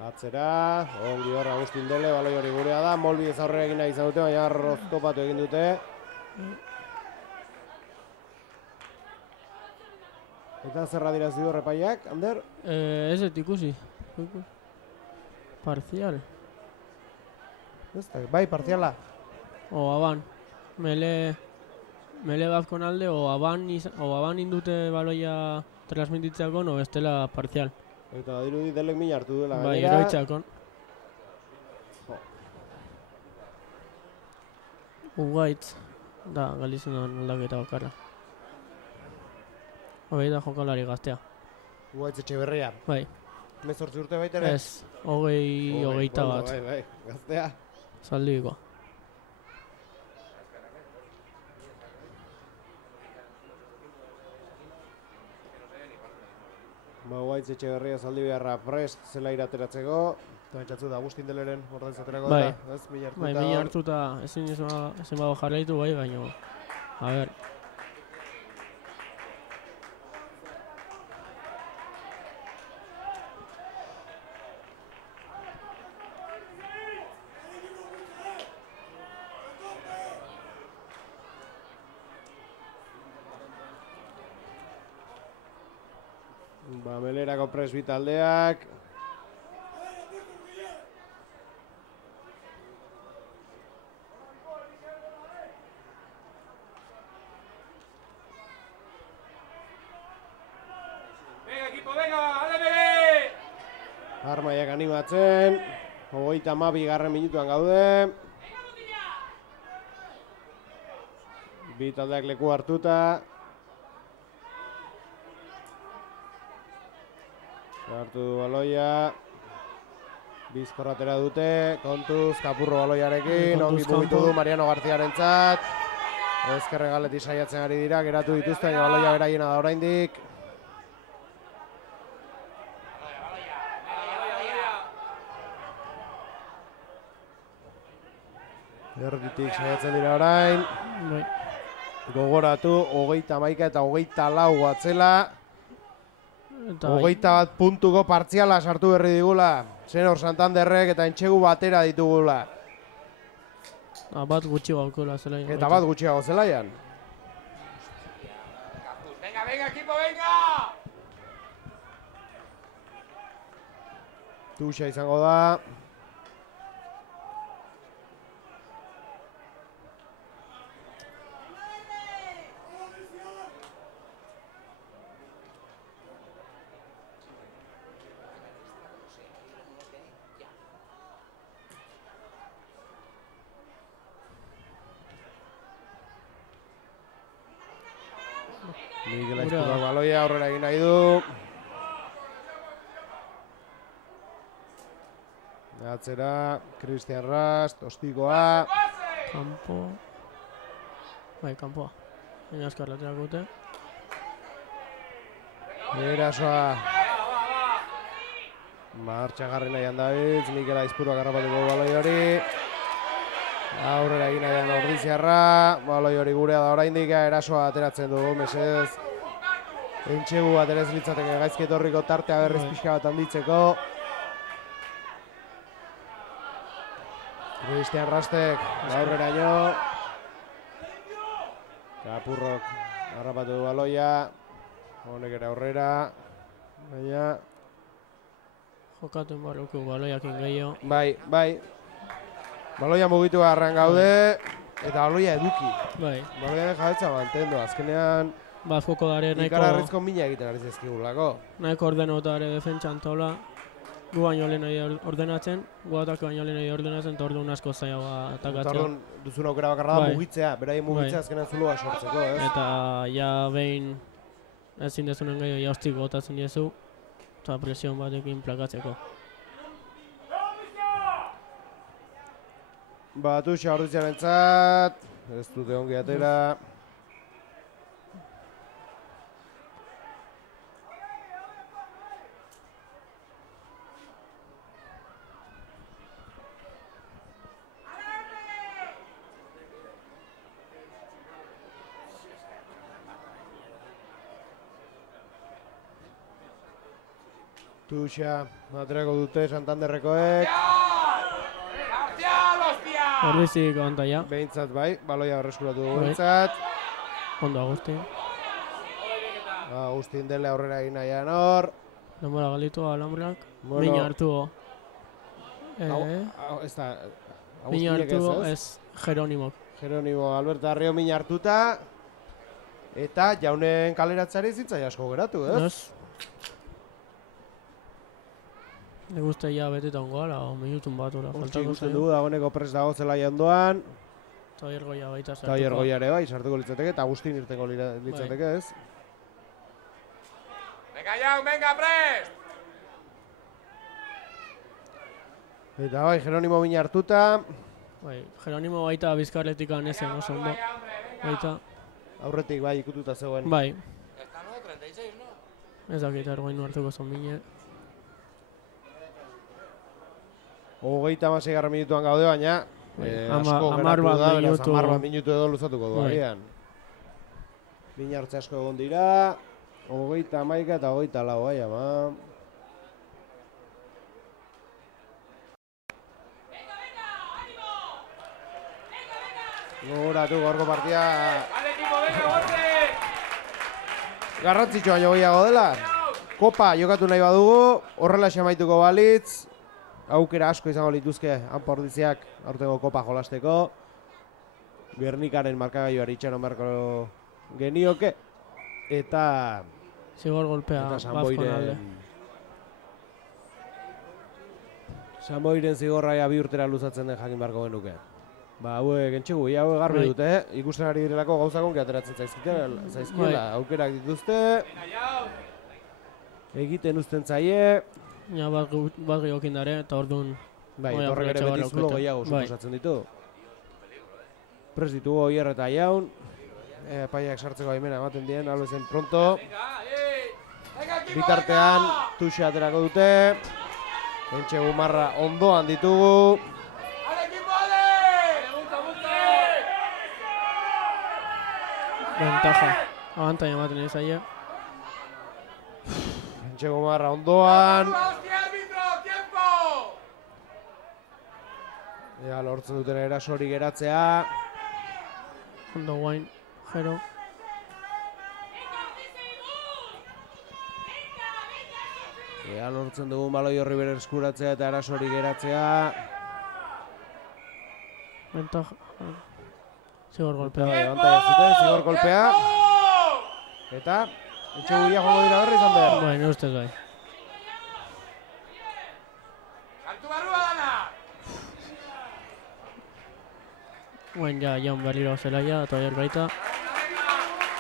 Atzera, ongi hor Agustin Dele, baloi hori gurea da, Molbi ez aurrera egin nahi izan dute, baina roztopatu egin dute. Eta zerra dira zidu repaiak, Ander? Ez dut ikusi. Parcial. Bai, partziala. O aban. Mele bazkon alde, o aban indute baloia transmititzeko, no bestela parcial. Eta dirudi Delek min hartu duela Bai, gainera. eroitzakon. Ugaitz, da, galizen duen aldaketa bakarra. Hogei da jokalari gaztea. Ugaitz Etxeberria. Bai, 18 urte baita ere? ez, hogeita bat, Bai, gaztea. zaldibikoa. Ugaitz Etxeberria zaldi beharra prest zela irateratzeko. Eta entzatzen da Agustin Deleren ordainzaterako Bai. da, ez? Min hartuta. Bai, min hartuta ezin bago jarraitu bai, baina, a ber. Melerako presbi taldeak. Venga, equipo, venga, alemele! Armaiak animatzen. 32. minutuan gaude. Bi taldeak leku hartuta. Hartu du baloia. Bizkorratera dute. Kontuz, Kapurro baloiarekin. Ongi mugitu du Mariano Garziarentzat. Ezkerre galetik saiatzen ari dira. Geratu dituzten, baloia beraiena da oraindik. Erditik saiatzen dira orain. Bai. Gogoratu, 31 eta 24 atzela. Eta bai. 21 puntuko partziala sartu berri digula. Senor Santanderrek eta entxegu batera ditugula. Bat gutxi gaukela zelaian. Eta bat gutxiago zelaian. Venga, venga, equipo, venga! Tuxa izango da. Mikel Aizpurrak baloia aurrera egin nahi du. Atzera, Cristian Rast, ostikoa. Kampo. Bai, kanpoa. Baina azkar laterak dute. Erasoa. Martxagarri nahian David, Mikel Aizpurrak harrapatuko baloi hori. Aurrera egin nahian Ordiziarra, baloi hori gurea da oraindik, erasoa ateratzen dugu, mesedez. Entxegu bat ere ez litzateke gaizki etorriko tartea berriz pixka bat handitzeko. Cristian Rastek, aurreraino. Kapurrok harrapatu du baloia. Honek ere aurrera. Baina... Jokatu barruko baloiakin gehiago. Bai. Baloia mugitu garran gaude, eta baloia eduki. Bai. Baloia jabetza mantendu, azkenean Joko dare ikararrizko mina egiten ari zezkigulako. nahiko ordenota ere defentsan taula. Gu baino lehen ordenatzen, gu atake baino lehen ordenatzen, eta orduan asko zaiagoa atakatzea. Orduan duzun aukera bakarra da Bai. mugitzea, beraien mugitzea azkenean zulua sortzeko, ez? Eta ja behin ezin dezunen gehiago jaustik botatzen diezu, eta presion batekin plakatzeko. Batuxa Ordiziarentzat, ez dute ongi atera. Tuxa, aterako dute Santanderrekoek. ¡García, hostia! Ordizik abantaia, Behintzat bai, baloia berreskuratu dugu Bai. behintzat. ondo Agustin. Agustin Dele aurrera egin nahian hor. Denbora galitu alambrak, Bueno. mina hartuko. Ez da, Mina Agustinek hartuko, ez? ez Jeronimok. Jeronimo Alberto Arrio mina hartuta. Eta jaunen kaleratzari zitzai asko geratu, ez? Ez? Ne guztia ja beteta ongoala, o minutun bat ora. Hortxe Faltako ikusten zaio. dugu dagoeneko prest dago zelaia ondoan. Taier goia baita Eta sartuko. Goia ere bai, sartuko litzateke, eta Agustin irteko litzateke, ez? Venga, Jau, venga, prest! Eta bai, Jeronimo mina hartuta. Bai, Jeronimo baita bizkarletikan ezen oso ondo. Baita, Aurretik bai ikututa zegoen. bai, Está no, 36, ¿no? ez dakit ergoinu hartuko zon bine. 36 minutuan gaude, baina asko Hamar geratu bat da, beraz minutu. 10 bat minutu edo luzatuko du Bai. agian. Mina hartze asko egon dira. 31 eta 24, bai, ama. Gogoratu gorko partia ¡Vale, equipo, venga, golpe! garrantzitsua baino gehiago dela. kopa jokatu nahi badugu, horrela amaituko balitz, aukera asko izango lituzke Anpordiziak aurtengo kopa jolasteko. Gernikaren markagailuari itxaron beharko genioke, eta Zigor golpea Bazkon alde. Sanboiren zigorraia 2 urtera luzatzen den jakin beharko genuke. Ba, hauek entxegu, hauek garbi dute, ikusten ari direlako gauzak onki ateratzen zaizkiela, aukerak dituzte, egiten uzten zaie. Ja, bat gehiokin dare, eta orduan... Bai, horrek ere beti zulo gehiago suposatzen ditu. Prest ditugu Oier eta Jaun, epaiak sartzeko baimena ematen dien, albezen pronto. Bitartean, tuxe aterako dute, entxegu marra ondoan ditugu. Ventaja, abantaia ematen izaia. Entxego marra ondoan. Ea, lortzen duten erasori geratzea. Ondo guain, Jero. Ea, lortzen dugun baloi horri bere eskuratzea eta erasori geratzea. Ventaja. Zigor golpea. Bai, abantaia zuten, zigor kolpea. Eta, entxeguria joango dira berri izan behar. Bai, nire ustez bai. Sartu barrua dana! Guain ja, Jaun berriro zelaia, eta Oier baita.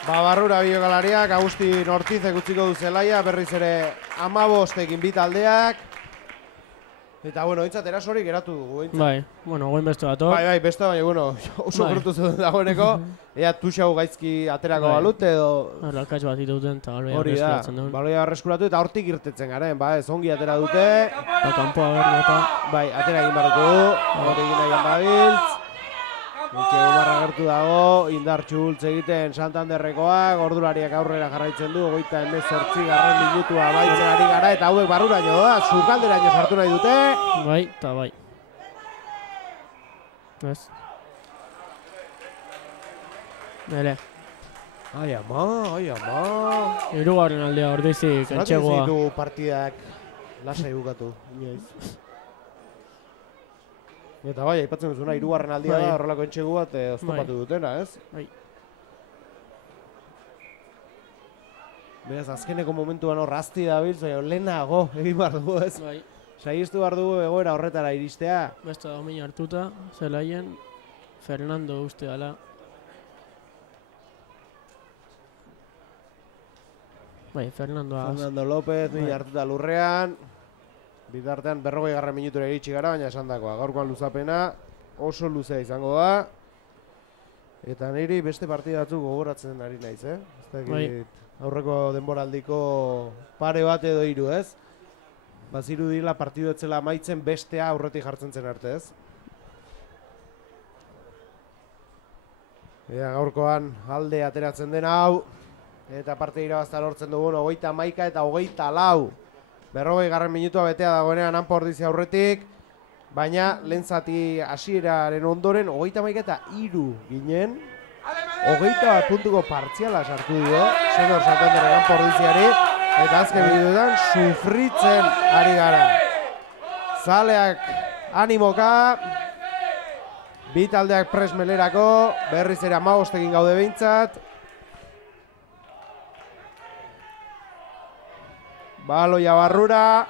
Ba, barrura biogalariak, Agustin Ortizek utziko du zelaia, berriz ere 15 bi taldeak. Eta, bueno, eintzat erasori geratu dugu, eintzat. Bai, bueno, guain beste bator. Bai, beste, baina, bueno, oso Bai. gertu zuen dagoeneko. Ea tuxau gaizki aterako Bai. balut edo... Lakatx bat dituten, eta galbea Hori da, reskuratzen duen. baloia berreskuratu eta hortik irtetzen garen, ba, ez ongi atera dute. Eta kanpoa berri eta... Bai, atera egin barreko du, hori egin nahi dabiltz. Etxe Gumarra gertu dago, indartxu hultz egiten Santanderrekoak, ordulariak aurrera jarraitzen du, 28 garren minutua baitzen ari gara, eta hauek barruraino da, sukalderaino sartu nahi dute. Bai, eta bai. Ez. Bere. Ai ama, ai ama. Hirugarren aldea ordizik, Zergatik entxegoa. ditu partidak lasai bukatu, inoiz. Eta bai, aipatzen duzuna, 3. aldia Bai. da horrelako entxegu bat oztopatu dutena, ez? Bai. Beraz, azkeneko momentuan hor azti dabiltz, baina lehenago egin behar dugu, ez? Bai. Saihestu behar dugu egoera horretara iristea. Beste domin hartuta, zelaien, Fernando uste dala. Bai, Fernando López, Bai. hartuta lurrean. Bitartean 40 garren minutura iritsi gara, baina esandakoa. Gaurkoan luzapena oso luzea izango da. Eta niri beste partida batzuk gogoratzen ari naiz, Ez dakit, Bai. aurreko denboraldiko pare bat edo 3, ez? Baziru dila partidu etzela amaitzen bestea aurretik jartzen zen arte, ez? Ea gaurkoan alde ateratzen den hau. Eta parte irabazta lortzen dugun 31 eta 24. 40 garren minutua betea dagoenean Anpordizi aurretik. Baina lehen zati hasieraren ondoren 31 eta 3 ginen. 21 puntuko partziala sartu dio. Senor Santanderren Anpordiziari. Eta azken minutuetan sufritzen ari gara. Zaleak animoka. Bi taldeak pres melerako. Berriz ere 15 egin gaude behintzat. Baloia barrura.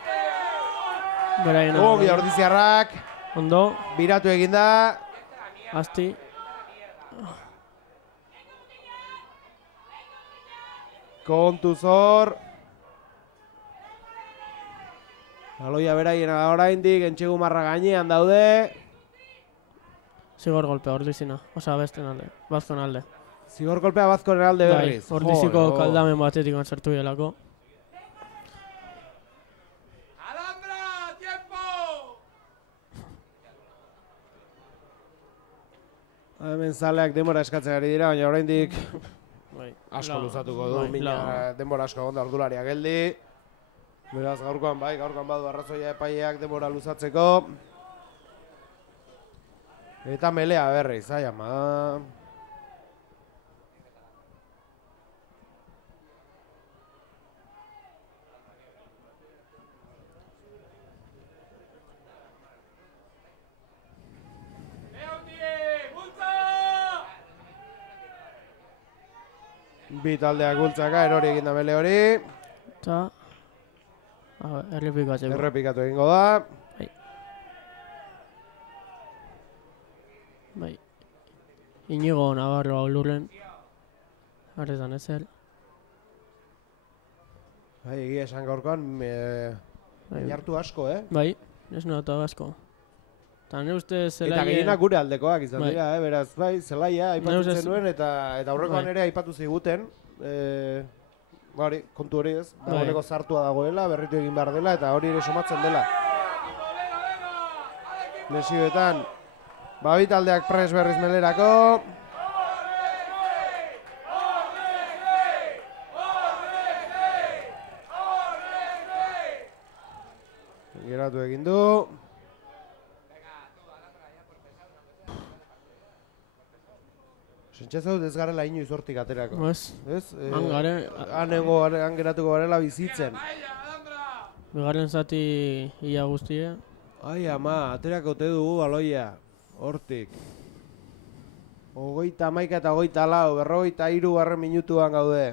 Beraien Ogi Ordiziarrak. Ondo, Biratu egin da. asti. Kontuz hor. Baloia beraien oraindik entxegu marra gainean daude. Zigor golpea ordizina, osa besten alde, Bazkon alde. Zigor kolpea Bazkonen alde berriz. Ordiziko Jo, kaldamen batetik sartu gelako. ¡Alhambra! ¡Tiempo! Hemen zaleak denbora eskatzen ari dira, baina oraindik Bai. asko luzatuko du, Bai, mina denbora asko egon da ordularia geldi. Beraz, gaurkoan badu arrazoia epaileak denbora luzatzeko. Eta melea berriz, ai ama. Bi taldeak gultzaka, erori egin da mele hori. Eta... errepikatzeko. Errepikatu egingo da. Bai. Inigo Navarro lurren. Arretan ezer. Bai, egia esan gaurkoan, jartu asko, Bai, ez nota asko. Eta ne uste zelaia... Eta gehienak gure aldekoak izan Bai. dira, beraz, bai, zelaia aipatzen ustez- zenuen eta aurrekoan Bai. ere aipatu ziguten. Hori, kontu hori ez, Bai. dagoeneko sartua dagoela, berritu egin behar dela eta hori ere somatzen dela. Lesioetan, bi taldeak pres berriz melerako. Geratu egin du. Sentsazio dut ez garela inoiz hortik aterako. Ez, Ez? han gare, Han geratuko garela bizitzen. bigarren zati ia guztie. Ai ama, aterako te dugu baloia, hortik. 31 eta 24, 43 minutuan gaude.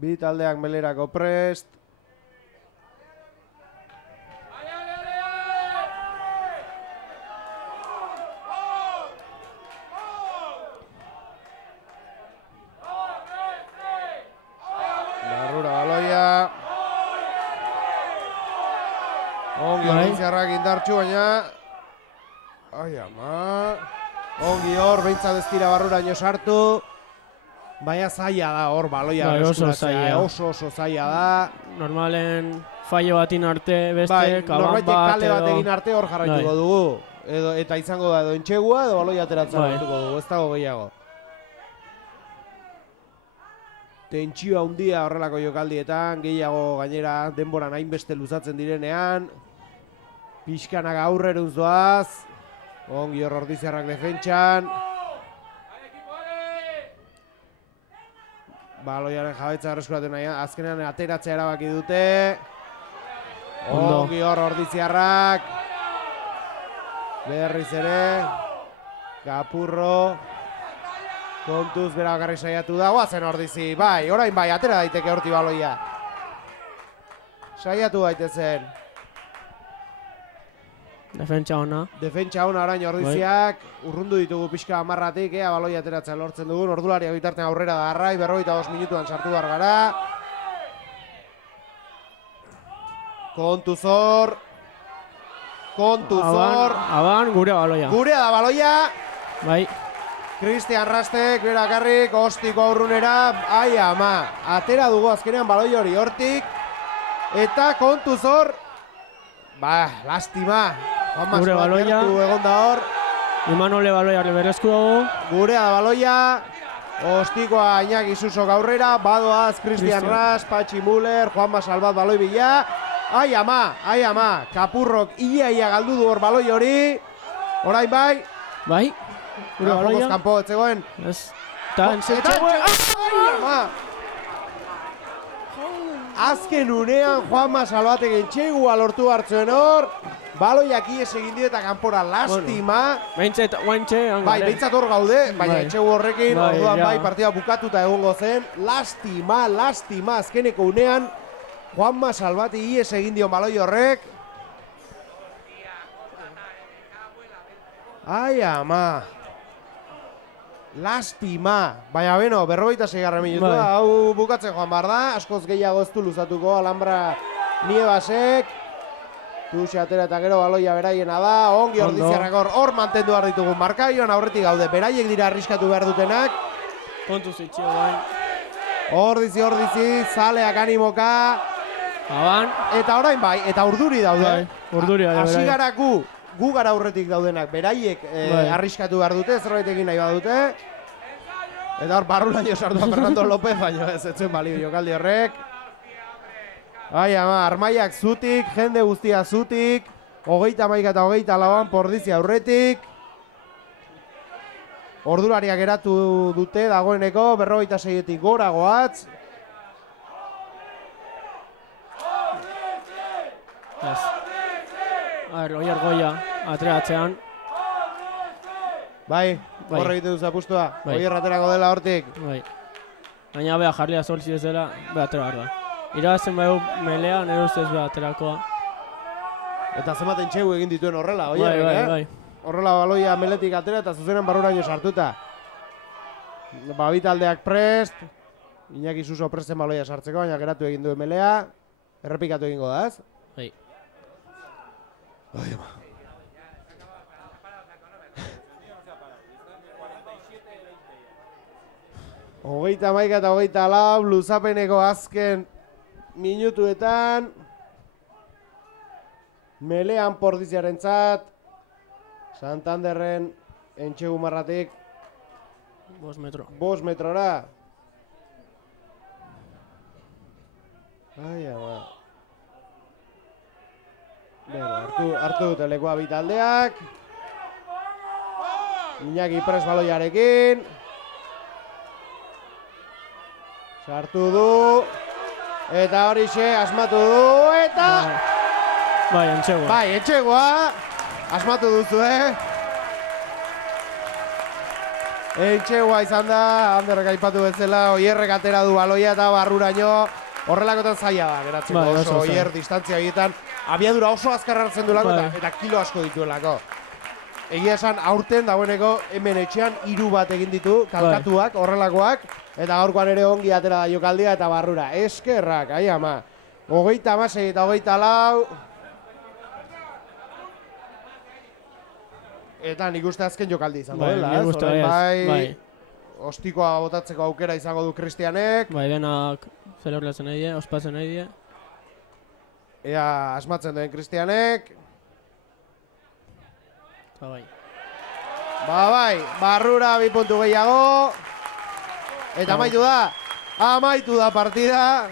Bi taldeak melerako prest. Barrura baloia. Ongi Bai. Ordiziarrak indartxu, baina... Ai ama... Ongi hor, behintzat ez dira barruraino sartu. Baina zaila da hor baloia Bai, oso berreskuratzea, zaila. oso zaila da. Normalen fallo batin arte beste, Bai, kaban norbaitek bat kale bat egin arte hor jarraituko Bai. dugu. Eta izango da edo entxegua edo baloia ateratzen Bai. hartuko dugu, ez dago gehiago. Tentsio handia horrelako jokaldietan, gehiago gainera denboran hainbeste luzatzen direnean. Pixkanak aurrerun zoaz. Ongi hor Ordiziarrak defentsan. Baloiaren jabetza erreskuratu nahi, azkenean ateratzea erabaki dute. Ondo. Ongi hor Ordiziarrak. Berriz ere. Kapurro. Kontuz bera bakarrik saiatu da, guazen Ordizi. Bai, orain bai, atera daiteke horti baloia. Saiatu daitezen. Defentsa ona. Defentsa ona orain Ordiziak, urrundu ditugu pixka amarratik, baloia ateratzea lortzen dugun, ordulariak bitartean aurrera da Arrai, 42 minutuan sartu behar gara. Kontuz hor. Aban gure baloia. Gurea da baloia. Bai, Cristian Rastek, bera karrik, ostiko aurrunera, ai ama. Atera dugu azkenean baloi hori hortik. Eta kontuz hor. Lastima. Juanma Gure Sobat baloia. gertu egon da hor. Imanole baloia berezko dugu. Gurea da baloia. Ostikoa Iñaki Susok aurrera. Badoaz Cristian Cristian. Ras, Patxi Muller, Juanma Salbat baloi bila. Ai ama. Kapurrok ia galdu du hor baloi hori. Orain bai. Bai, gure Jokoz baloia. kanpo etzegoen. Ez. Eta Ai ama. Azken unean Juanma Salbatek entxegua lortu hartzen hor. Baloiak ies egin dio eta kanpora lastima. Behintzet, guantxe, Bai, behintzat hor gaude, baina Bai. etxegu horrekin, Bai, orduan ja. bai partida bukatuta egongo zen. Lastima, azkeneko unean. Juanma Salbati ies egin dio baloi horrek. Ai ama. Lastima. Baina beno, 46 minutua, Bai. hau bukatzen joan behar da. Askoz gehiago ez du luzatuko Alhambra Nievasek. Tuxe atera eta gero baloia beraiena da. Ongi Ondo. Ordiziarrak hor mantendu behar ditugun markaioan aurretik gaude. Beraiek dira arriskatu behar dutenak. kontu zitxio bain. Ordizi, zaleak animoka. Aban, Eta orain bai, eta urduri daude. Bai, urduri daude, Hasi bai. gara gu gara aurretik daudenak. Beraiek Bai. arriskatu behar dute, zerbait egin nahi badute. Eta hor barruraino sartu da Fernando López, baina ez etzen balio jokaldi horrek. Ai ama, armaiak zutik, jende guztia zutik. 31 eta 24 Pordizi aurretik. Ordulariak geratu dute dagoeneko, 46etik gora goatz. ez. Oier goia, atreatzean. Bai, Bai. Horre egiten duzu apustua, Bai. Oier aterako dela hortik. Bai. Baina bea jarria zortzi ez dela, bea atera behar da. Irabazen baiu melea, nire ustez bea aterakoa. Eta zenbaten txegu egin dituen horrela, Bai, Oierrek, bai, bai. Horrela baloia meletik atera eta zuzenen barruraino sartuta. Bi taldeak prest, Iñaki Suso presten baloia sartzeko, baina geratu egin duen melea. Errepikatu egingo da, ez? Bai. Bai, ama. Hogeita maika eta hogeita lau, luzapeneko azken minutuetan. Melean Pordiziarentzat, Santanderren entxegu marratik 5 metro. 5 metrora. Ai, ama. Hartu dute lekoa bi taldeak. Iñaki pres baloiarekin. Sartu du. Eta horixe asmatu du. Eta... Bai, entxegua. Bai, etxegoa. Asmatu duzu, Etxegoa izan da, Anderrek aipatu bezala, Oierrek atera du baloia eta barruraino horrelakotan zaila da, geratzeko Bai, oso Oier distantzia egiten, abiadura oso azkar hartzen duelako Bai. eta kilo asko dituelako. Egia esan, aurten dagoeneko hemen etxean 3 bat egin ditu, kalkatuak, horrelakoak, eta gaurkoan ere ongi atera da jokaldia eta barrura. Eskerrak, ai ama. 36 eta 24. Eta nik uste azken jokaldi izango Bai, dela, nik ez? uste Orain bai. bai, ostikoa botatzeko aukera izango du Kristianek. Bai, denak zelebratzen nahi die, ospatzen nahi die. Ea asmatzen duen Kristianek. Eta bai. Bai, barrura 2 puntu gehiago. Eta amaitu da partida.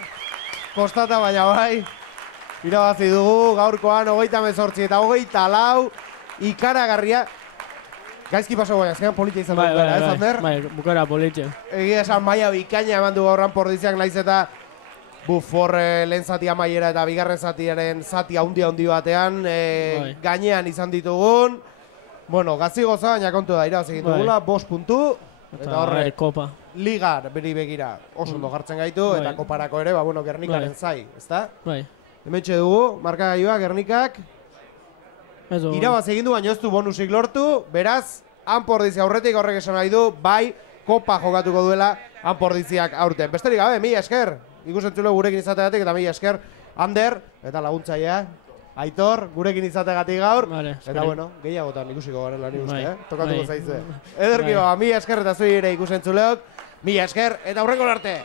Kostata baina bai. Irabazi dugu gaurkoan 38 eta 24. Ikaragarria. Gaizki paso baina, azkenan politia izan Bai, dugu gara, ez, Ander? bai, bukara politia. Egia esan maila bikaina eman du gaurran Pordiziak naiz eta lehen zati amaiera eta bigarren zatiaren zati handi batean Bai. gainean izan ditugun. Bueno, gazi goza, baina kontu da, irabazi egin Bai. dugula, 5 puntu. Eta horre, kopa. ligar beri begira oso ondo jartzen gaitu, Bai. eta koparako ere, Gernikaren Bai. zai, ezta? Bai. Hementxe dugu, markagailua Gernikak, Eso. irabazi egin du, baina ez du bonusik lortu, beraz, Pordizi aurretik horrek esan nahi du, bai, kopa jokatuko duela Pordiziak aurten. Besterik gabe, mila esker, ikusentzule gurekin izategatik eta mila esker, Ander, eta laguntzailea, Aitor, gurekin izategatik gaur, Vale, eta bueno, gehiagotan ikusiko garela ni uste, Bai. Tokatuko Bai. zaizue. Ederki Bai. mila esker eta zui ere ikusentzuleok, mila esker, eta aurreko arte!